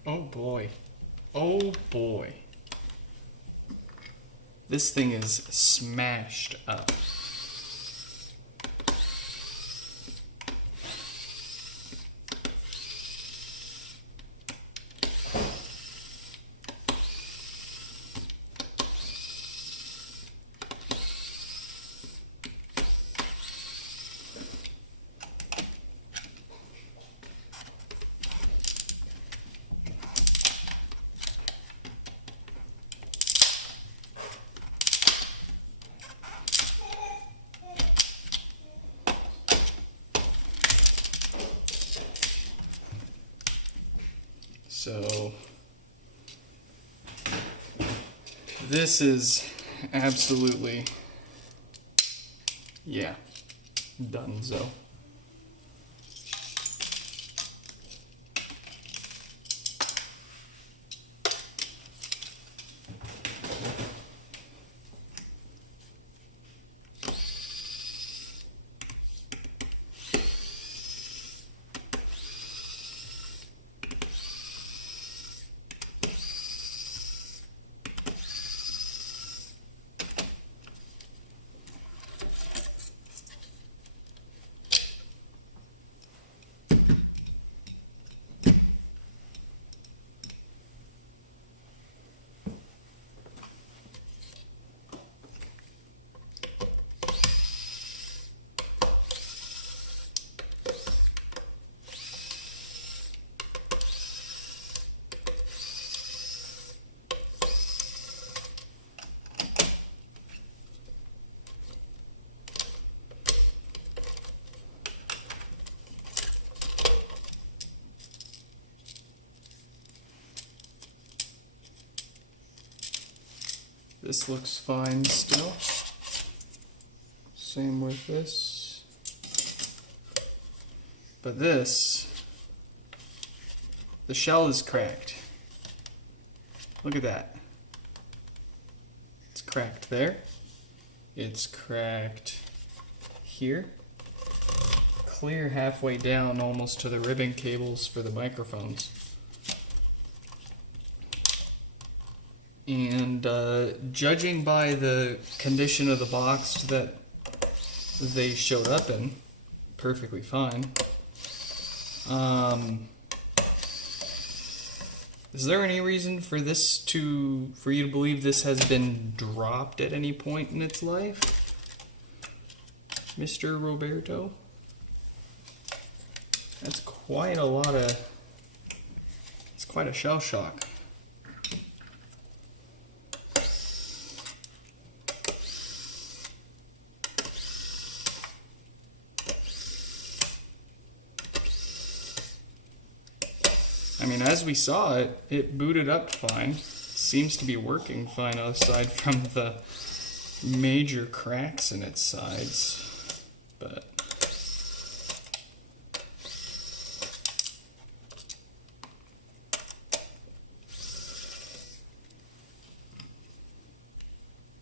Oh boy. Oh boy. This thing is smashed up. So this is absolutely, yeah, donezo. This looks fine still. Same with this. But this, the shell is cracked. Look at that. It's cracked there. It's cracked here. Clear halfway down almost to the ribbon cables for the microphones. And judging by the condition of the box that they showed up in, perfectly fine. Is there any reason for for you to believe this has been dropped at any point in its life, Mr. Roberto? That's quite a lot of, it's quite a shell shock. I mean, as we saw it, it booted up fine. Seems to be working fine aside from the major cracks in its sides. But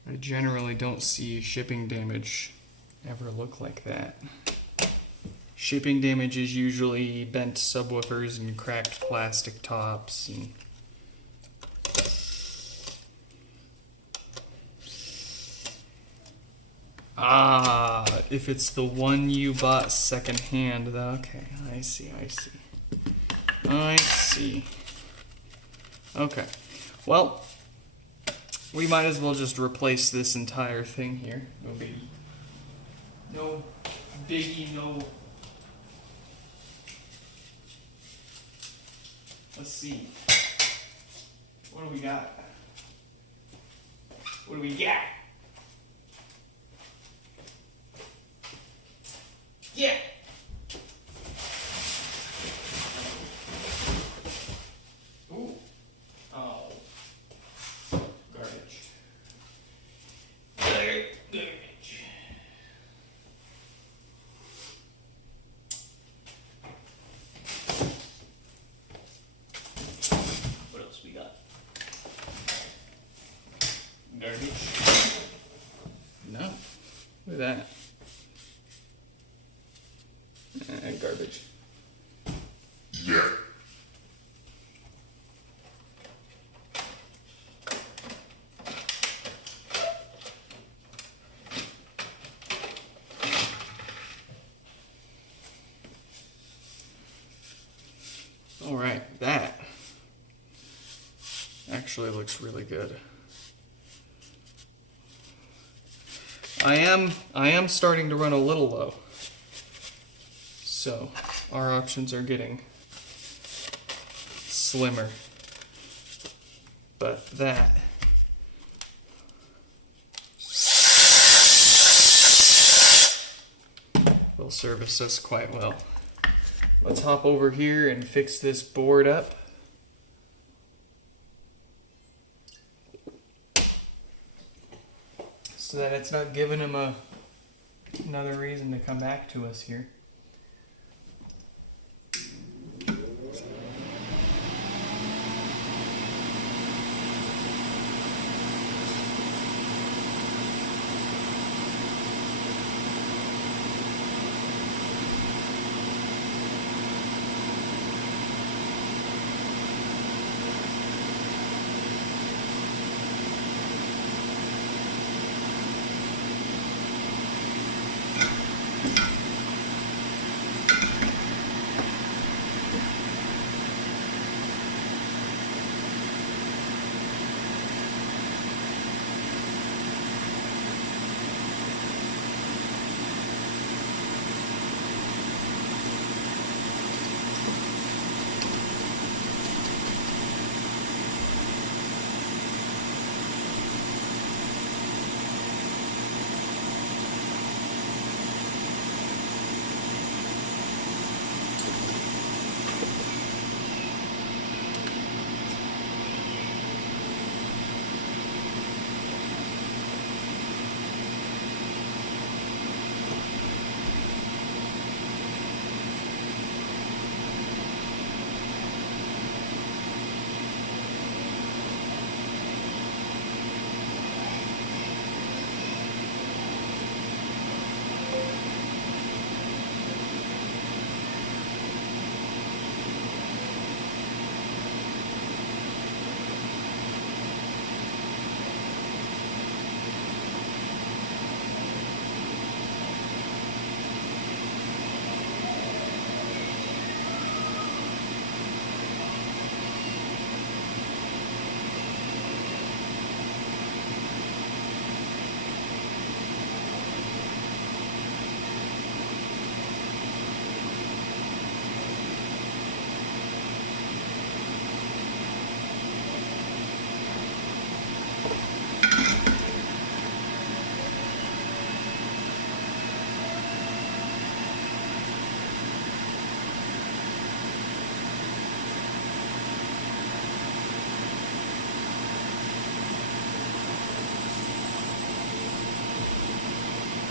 I generally don't see shipping damage ever look like that. Shipping damage is usually bent subwoofers and cracked plastic tops and if it's the one you bought secondhand, okay, I see. Okay, well, we might as well just replace this entire thing here. No biggie. No biggie, no. Let's see. What do we got? What do we got? Yeah! Ooh. Oh. Garbage. Garbage. What else we got? Garbage. No. Look at that. Garbage. Yeah. All right, that actually looks really good. I am starting to run a little low. So our options are getting slimmer. But that will service us quite well. Let's hop over here and fix this board up. So that it's not giving him another reason to come back to us here.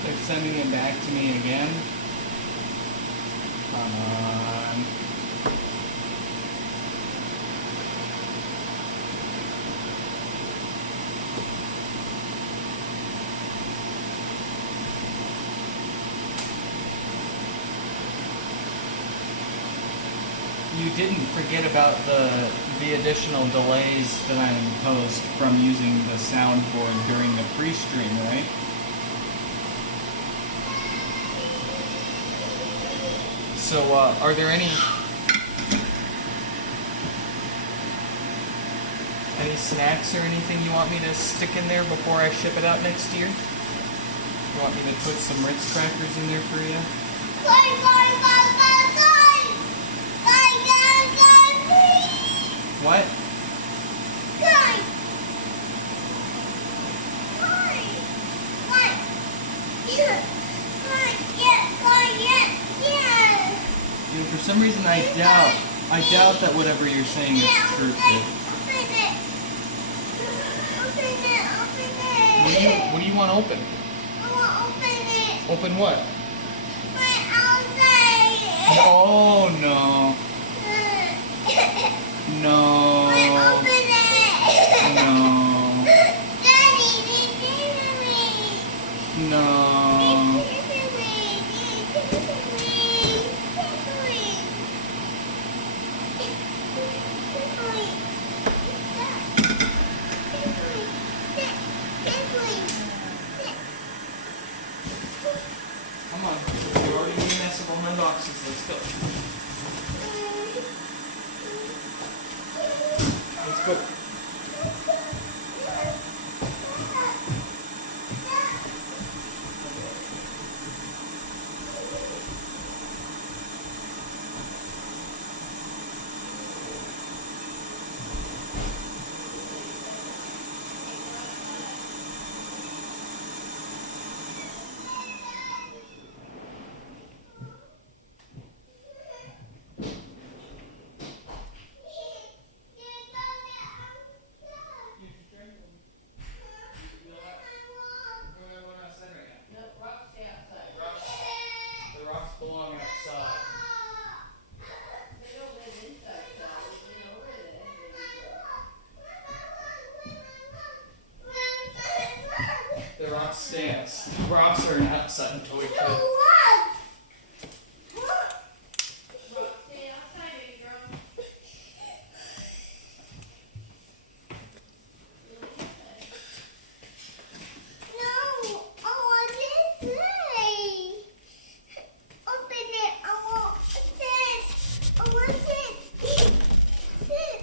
They're sending it back to me again. Come on. You didn't forget about the additional delays that I imposed from using the soundboard during the pre-stream, right? So, are there any snacks or anything you want me to stick in there before I ship it out next year? You want me to put some Ritz crackers in there for you? What? Dude, for some reason I doubt that whatever you're saying is true. What do you want to open? I want to open it. Open what? But outside. Oh no. No. But open it. No. Daddy, give me. No. Come on. You're already being mess up all my boxes. Let's go. Go. The rocks belong outside. The rocks stay. Rocks are an outside toy kit.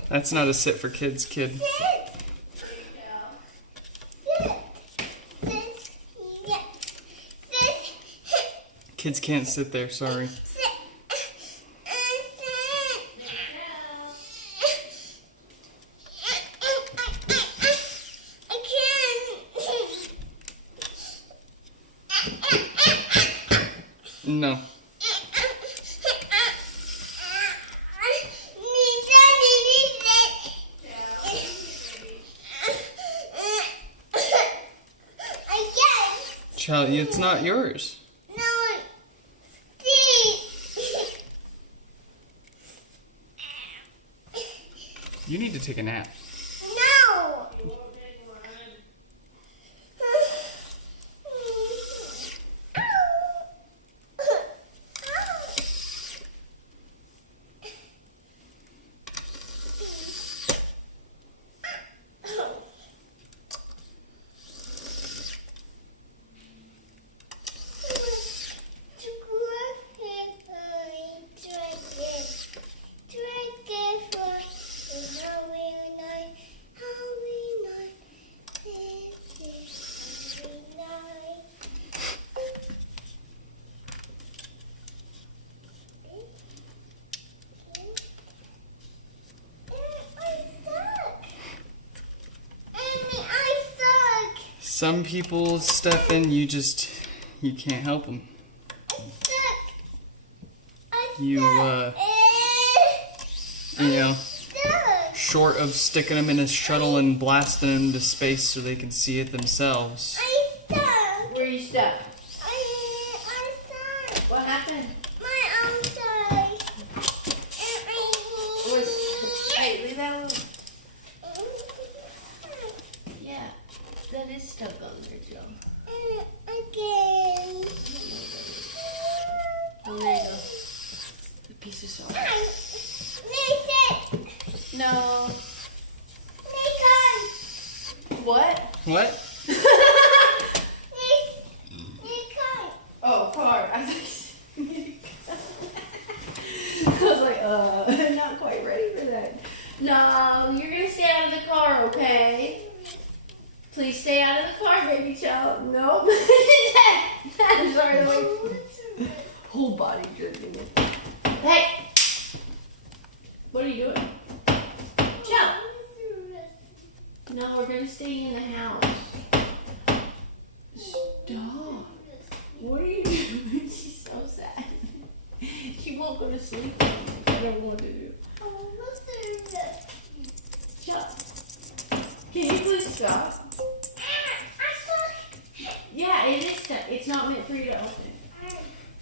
That's not a sit for kids, kid. Kids can't sit there, sorry. No. Child, it's not yours. You need to take a nap. Some people, Stefan, you can't help them. You know, short of sticking them in a shuttle and blasting them into space so they can see it themselves. Where are you stuck? I'm stuck. What happened? My arm stuck. Hey, leave that alone. Yeah, that is stuck on there, Joe. Again. Oh, there you go. The piece of salt. No. What? What? Oh, car. I was like, I'm not quite ready for that. No, you're gonna stay out of the car, okay? Please stay out of the car, baby child. Nope. I'm sorry. Whole body jerking it. Hey! What are you doing? Jump! No, we're gonna stay in the house. Stop. What are you doing? She's so sad. She won't go to sleep. Whatever you want to do. Jump. Can you please stop? Yeah, it is stuck. It's not meant for you to open.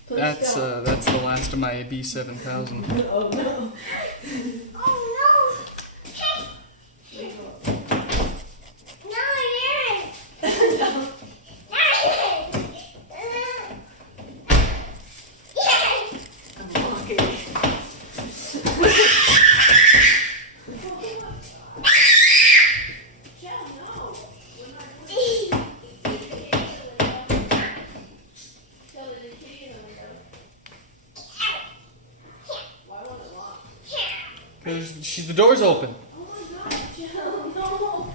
Please That's don't. that's the last of my B7000. Oh no. Oh no. The door's open. Oh my God. No.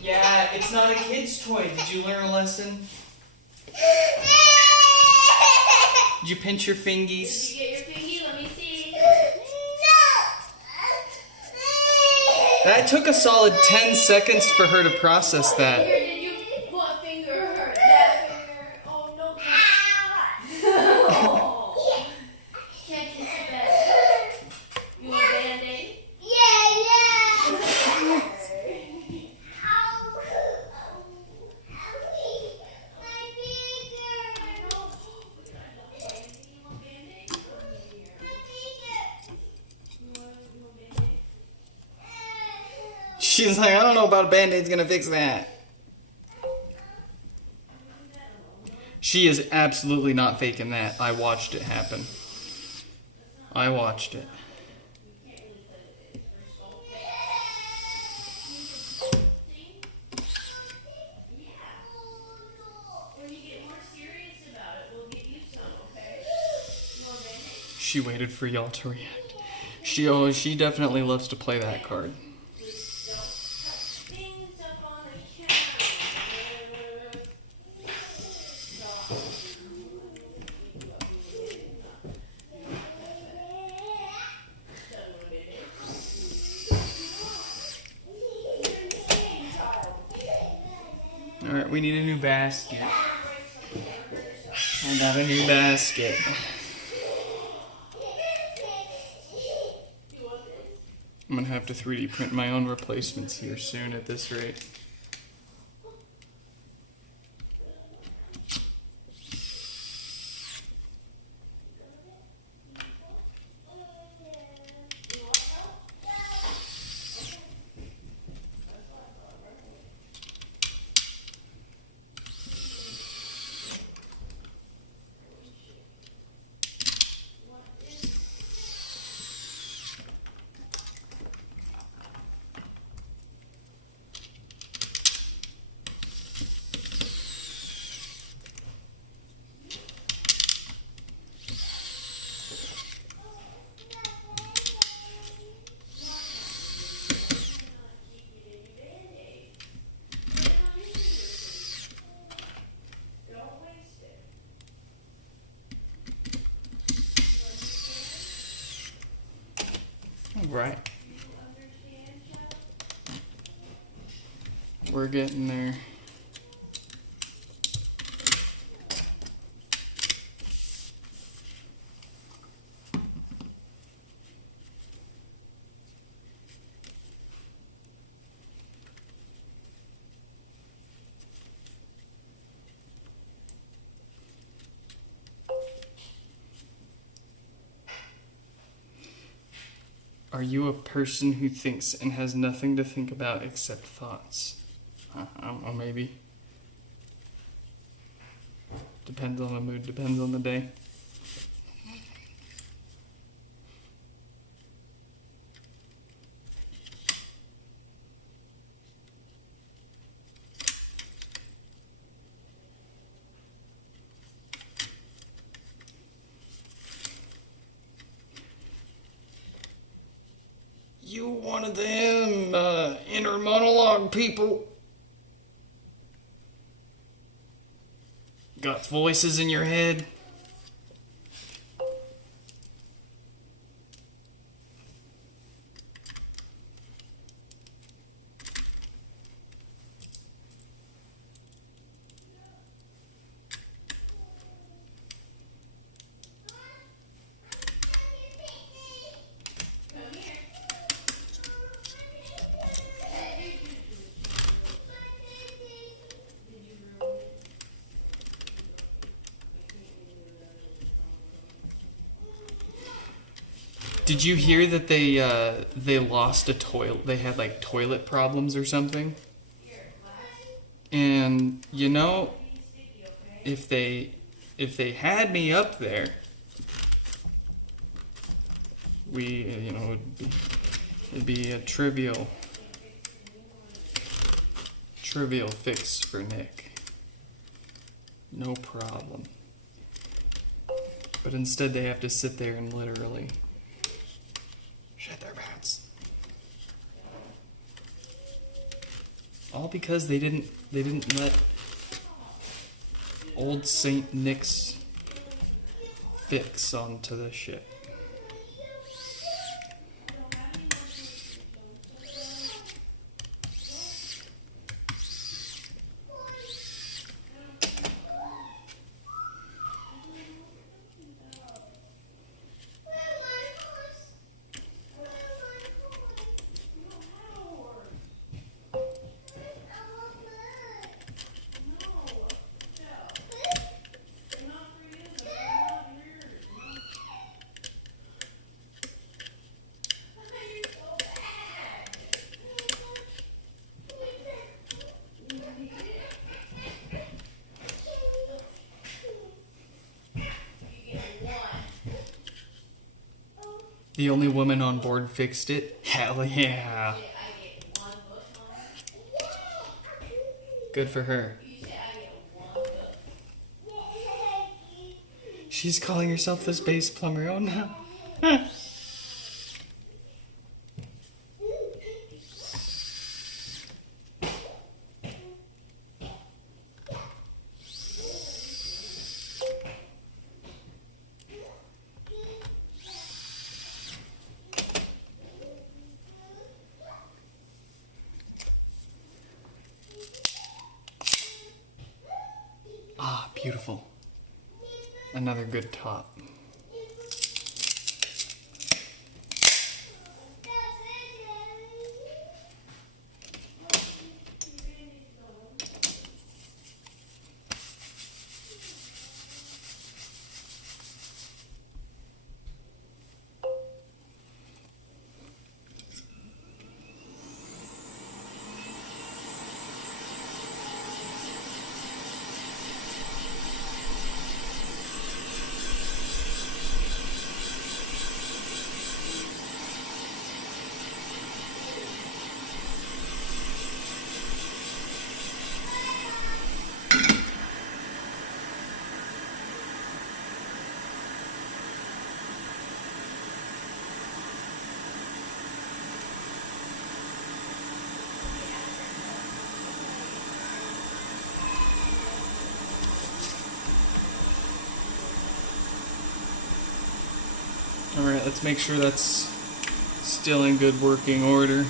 Yeah, it's not a kid's toy. Did you learn a lesson? Did you pinch your fingies? Did you get your fingy? Let me see. That took a solid 10 seconds for her to process that. Here, did you what finger hurt? That finger. Oh no. Oh. Can't kiss it back. You want a Band-Aid? She's like, I don't know about a Band-Aid's gonna fix that. She is absolutely not faking that. I watched it happen. I watched it. She waited for y'all to react. She definitely loves to play that card. Alright, we need a new basket. I got a new basket. I'm gonna have to 3D print my own replacements here soon at this rate. Right. We're getting there. Are you a person who thinks and has nothing to think about except thoughts? Or maybe. Depends on the mood, depends on the day. You one of them inner monologue people. Got voices in your head. Did you hear that they lost a toilet? They had like toilet problems or something. And you know, if they had me up there, it'd be a trivial fix for Nick. No problem. But instead they have to sit there and literally shit their pants. All because they didn't let old Saint Nick's fix onto the ship. The only woman on board fixed it? Hell yeah. Good for her. She's calling herself the space plumber. Oh no. Ah, beautiful. Another good top. Alright, let's make sure that's still in good working order.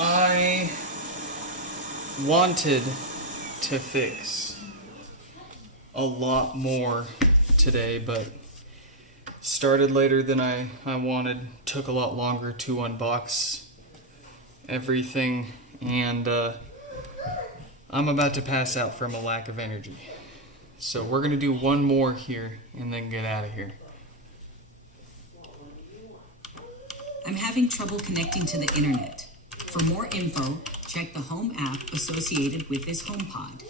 I wanted to fix a lot more today, but started later than I wanted. Took a lot longer to unbox everything, and I'm about to pass out from a lack of energy. So we're going to do one more here and then get out of here. I'm having trouble connecting to the internet. For more info, check the Home app associated with this HomePod.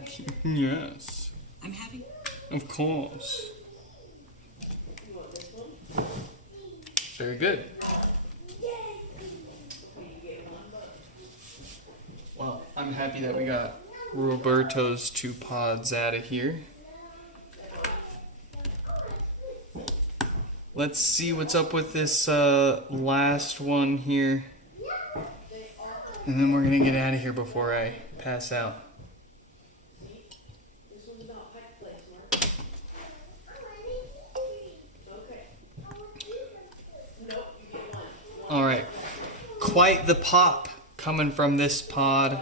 Okay. Yes. I'm having... Of course. Very good. Well, I'm happy that we got Roberto's 2 pods out of here. Let's see what's up with this last one here. And then we're going to get out of here before I pass out. Alright, quite the pop coming from this pod,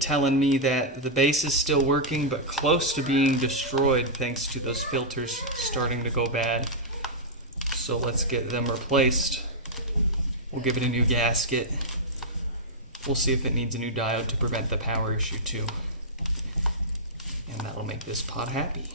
telling me that the base is still working but close to being destroyed thanks to those filters starting to go bad. So let's get them replaced. We'll give it a new gasket. We'll see if it needs a new diode to prevent the power issue too. And that'll make this pod happy.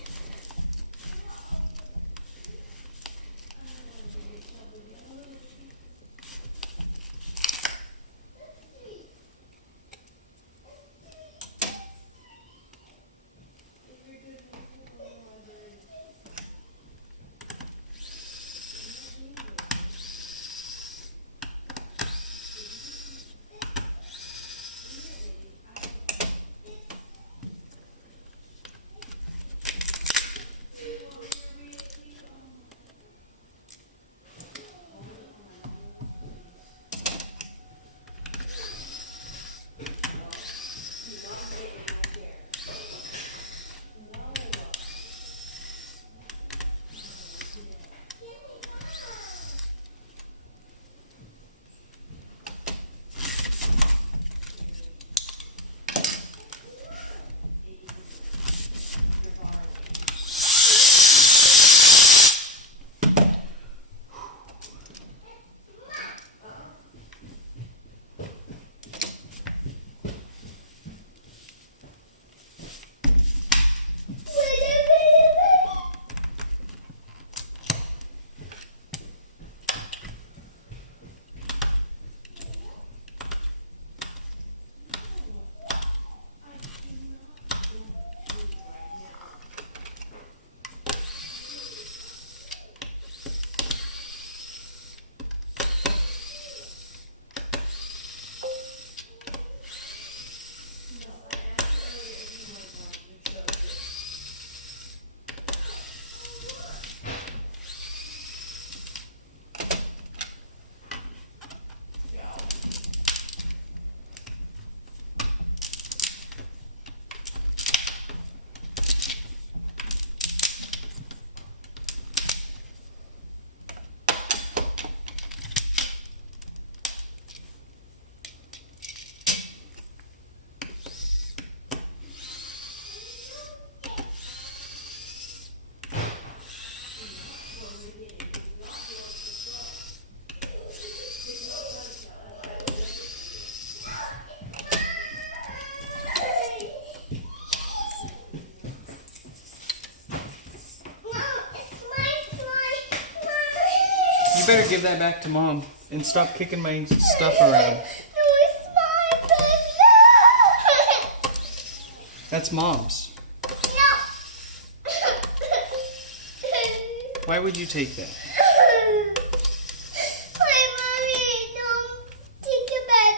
You better give that back to Mom and stop kicking my stuff around. No, it's mine, but no. That's Mom's. No. Why would you take that? My mommy, don't take it back.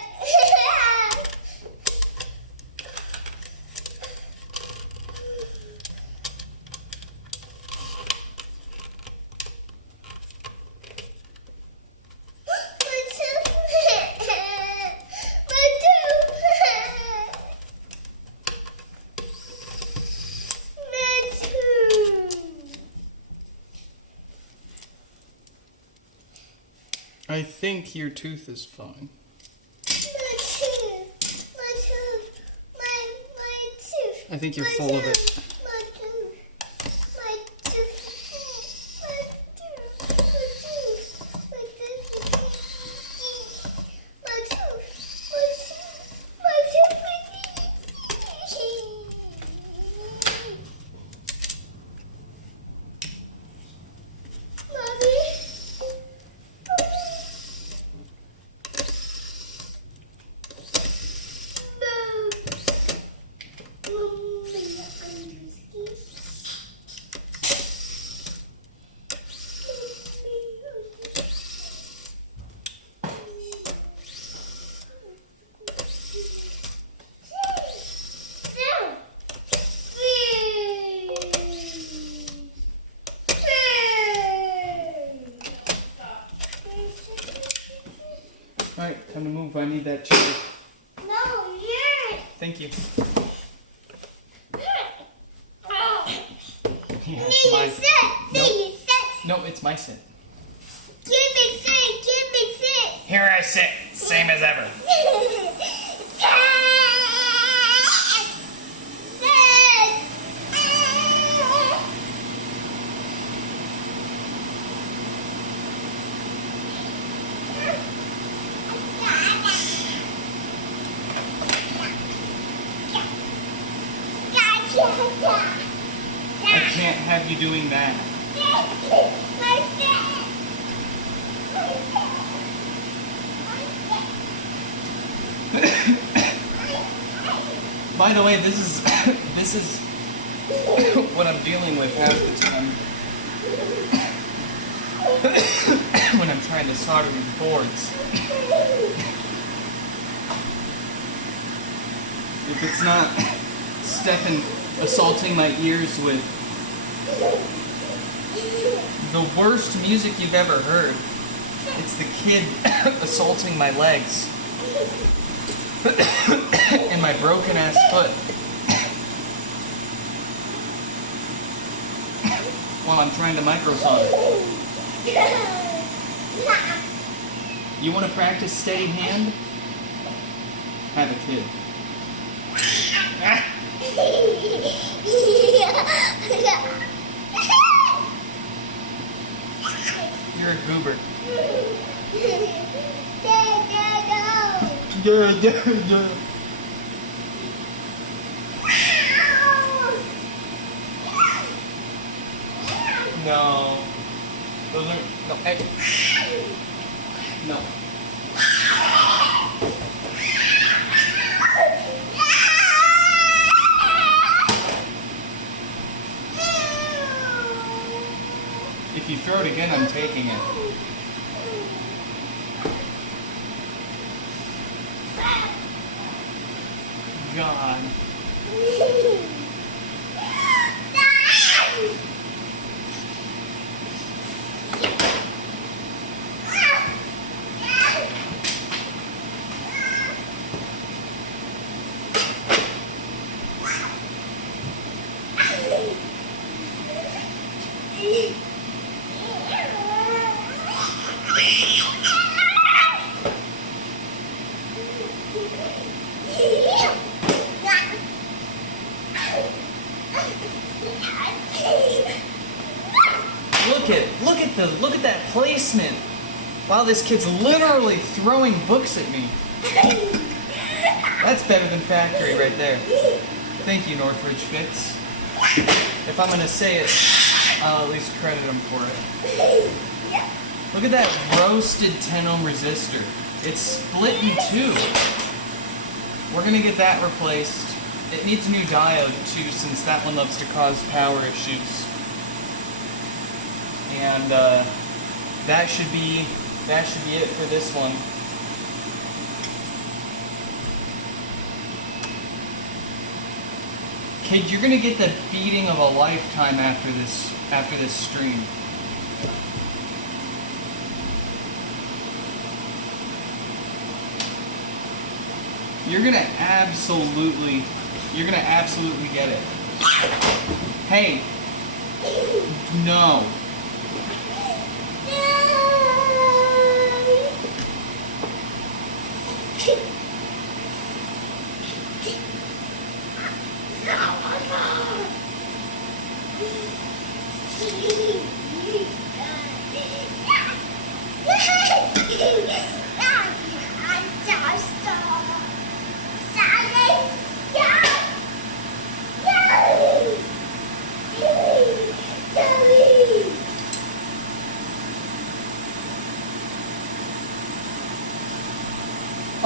I think your tooth is fine. I think you're full of it. Alright, time to move. I need that chair. No, you're. Thank you. Oh. Yeah, No, it's you mine. sit. No, Nope. you sit. No, it's my sit. Give me sit. Give me sit. Here I sit, same as ever. I can't have you doing that. By the way, this is what I'm dealing with half the time when I'm trying to solder these boards. If it's not Stefan assaulting my ears with the worst music you've ever heard, it's the kid assaulting my legs and my broken ass foot while I'm trying to micro solder. You want to practice steady hand? Have a kid. You're a goober. No. Those are no. Hey. No. If you throw it again, I'm taking it. God. Look at that placement. Wow, this kid's literally throwing books at me. That's better than factory right there. Thank you, Northridge Fix. If I'm gonna say it, I'll at least credit him for it. Look at that roasted 10 ohm resistor. It's split in two. We're gonna get that replaced. It needs a new diode too, since that one loves to cause power issues. And that should be it for this one. Kid, you're gonna get the beating of a lifetime after this stream. You're gonna absolutely get it. Hey, no.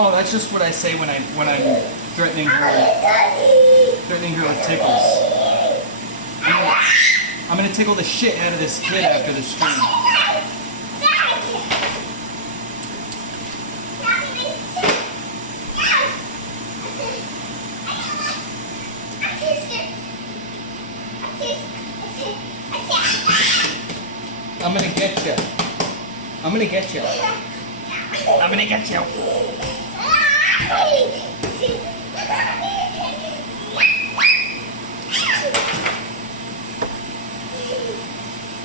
Oh, that's just what I say when I'm threatening her with tickles. I'm gonna tickle the shit out of this kid after the stream. I'm gonna get you. I'm gonna get you. I'm gonna get you.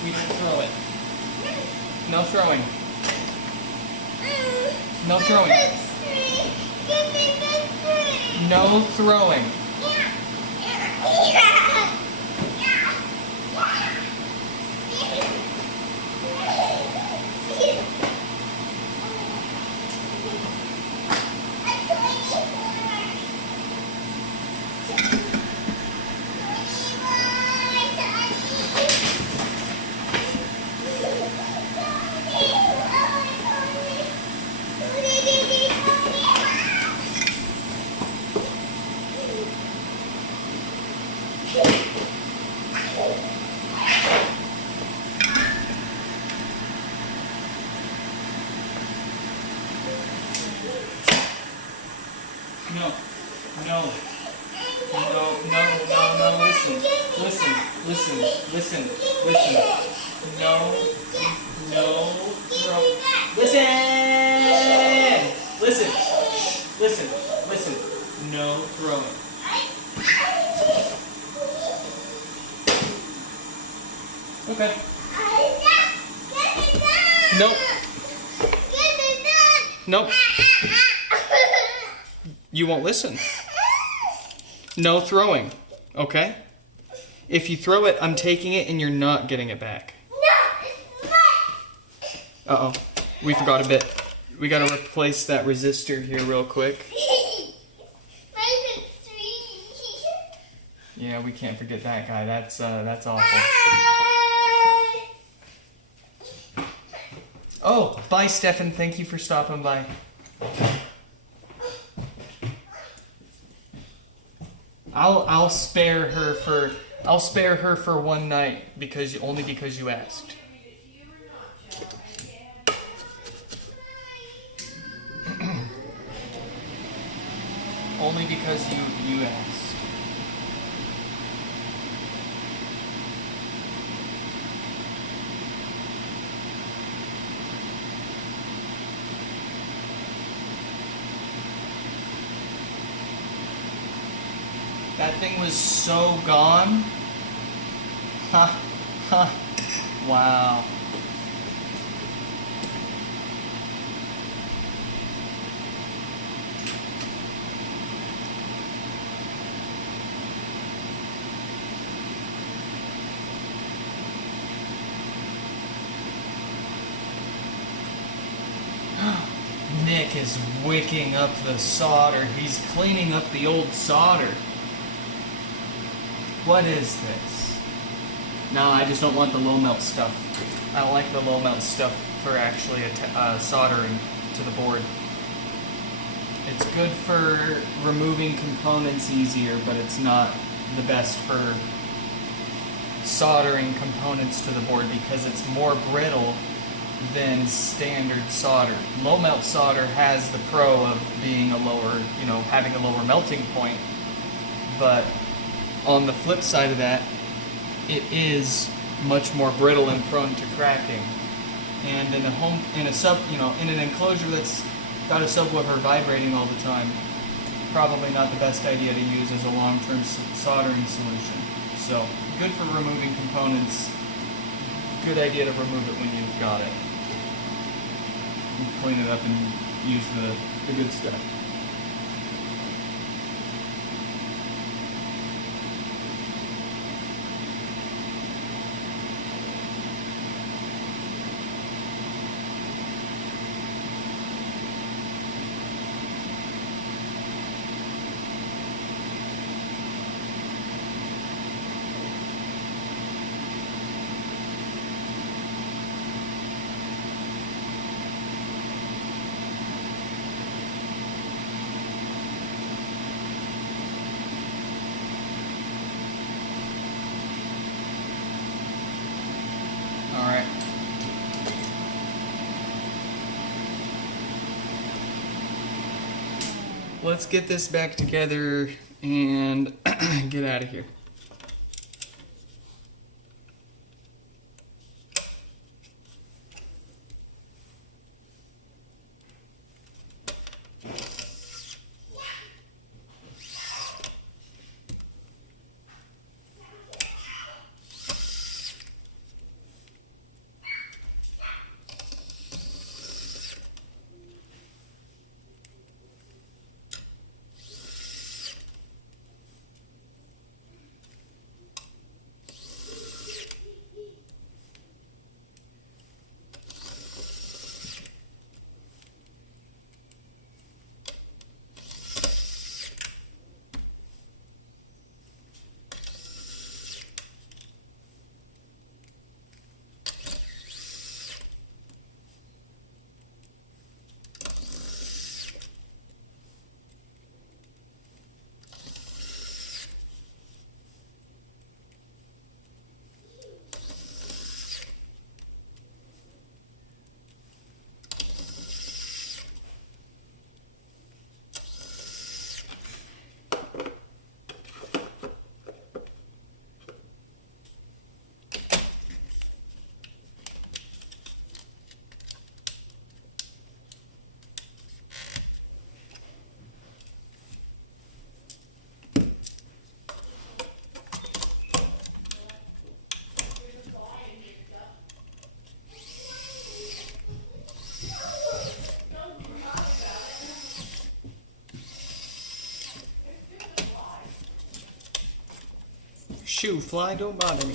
We should throw it. No throwing. No throwing. No throwing. Listen. No throwing. Okay. Nope. Nope. You won't listen. No throwing. Okay? If you throw it, I'm taking it and you're not getting it back. Uh-oh. We forgot a bit. We gotta replace that resistor here real quick. Yeah, we can't forget that guy. That's awful. Oh, bye, Stefan. Thank you for stopping by. I'll spare her for one night only because you asked. Only because you asked. That thing was so gone. Ha, ha, wow. Nick is wicking up the solder. He's cleaning up the old solder. What is this? No, I just don't want the low melt stuff. I don't like the low melt stuff for actually soldering to the board. It's good for removing components easier, but it's not the best for soldering components to the board because it's more brittle than standard solder. Low melt solder has the pro of being a lower, having a lower melting point, but on the flip side of that, it is much more brittle and prone to cracking. And in an enclosure that's got a subwoofer vibrating all the time, probably not the best idea to use as a long-term soldering solution. So, good for removing components. Good idea to remove it when you've got it. And clean it up and use the good stuff. Alright. Let's get this back together and get out of here. Shoo, fly, don't bother me.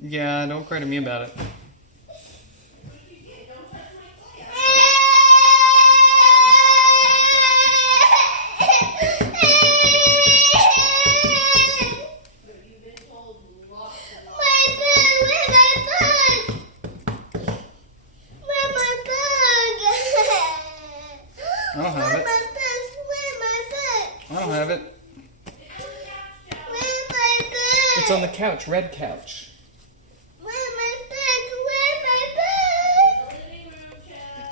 Yeah, don't cry to me about it. I don't have it. I don't have it. It's on the couch, red couch.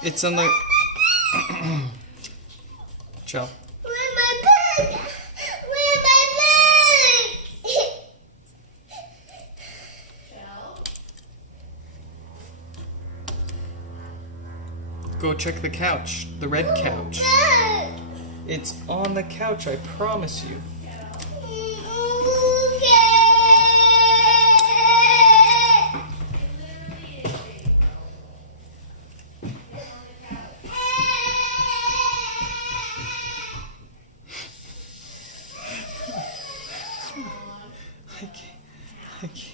It's on the. Ciao. Where's my bag? Where's my bag? Go check the couch. The red couch. Bag. It's on the couch, I promise you. I can't. I can't.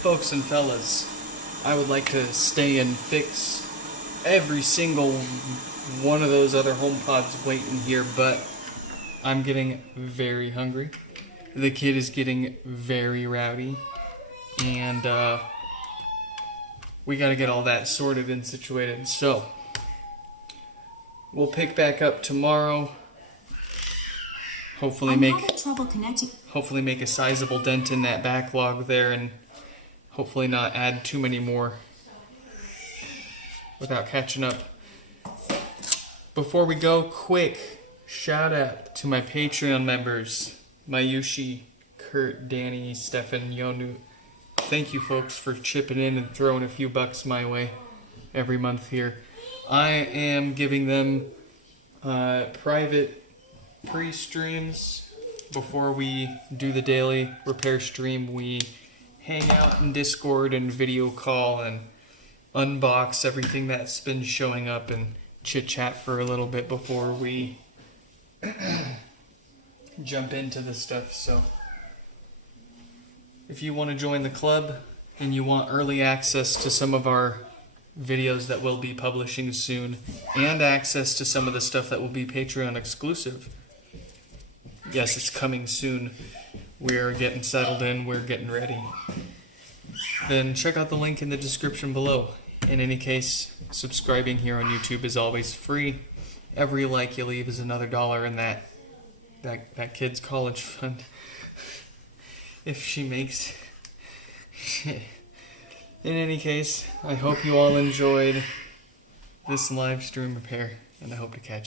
Folks and fellas, I would like to stay and fix every single one of those other HomePods waiting here, but I'm getting very hungry. The kid is getting very rowdy, and we gotta get all that sorted and situated. So we'll pick back up tomorrow. Hopefully hopefully make a sizable dent in that backlog there, and hopefully not add too many more without catching up. Before we go, quick shout out to my Patreon members, Mayushi, Kurt, Danny, Stefan, Yonu. Thank you folks for chipping in and throwing a few bucks my way every month here. I am giving them private pre-streams before we do the daily repair stream. We hang out in Discord and video call and unbox everything that's been showing up and chit chat for a little bit before we jump into the stuff. So if you want to join the club and you want early access to some of our videos that we'll be publishing soon and access to some of the stuff that will be Patreon exclusive, yes, it's coming soon. We're getting settled in, we're getting ready. Then check out the link in the description below. In any case, subscribing here on YouTube is always free. Every like you leave is another $1 in that kid's college fund. If she makes in any case, I hope you all enjoyed this live stream repair, and I hope to catch you.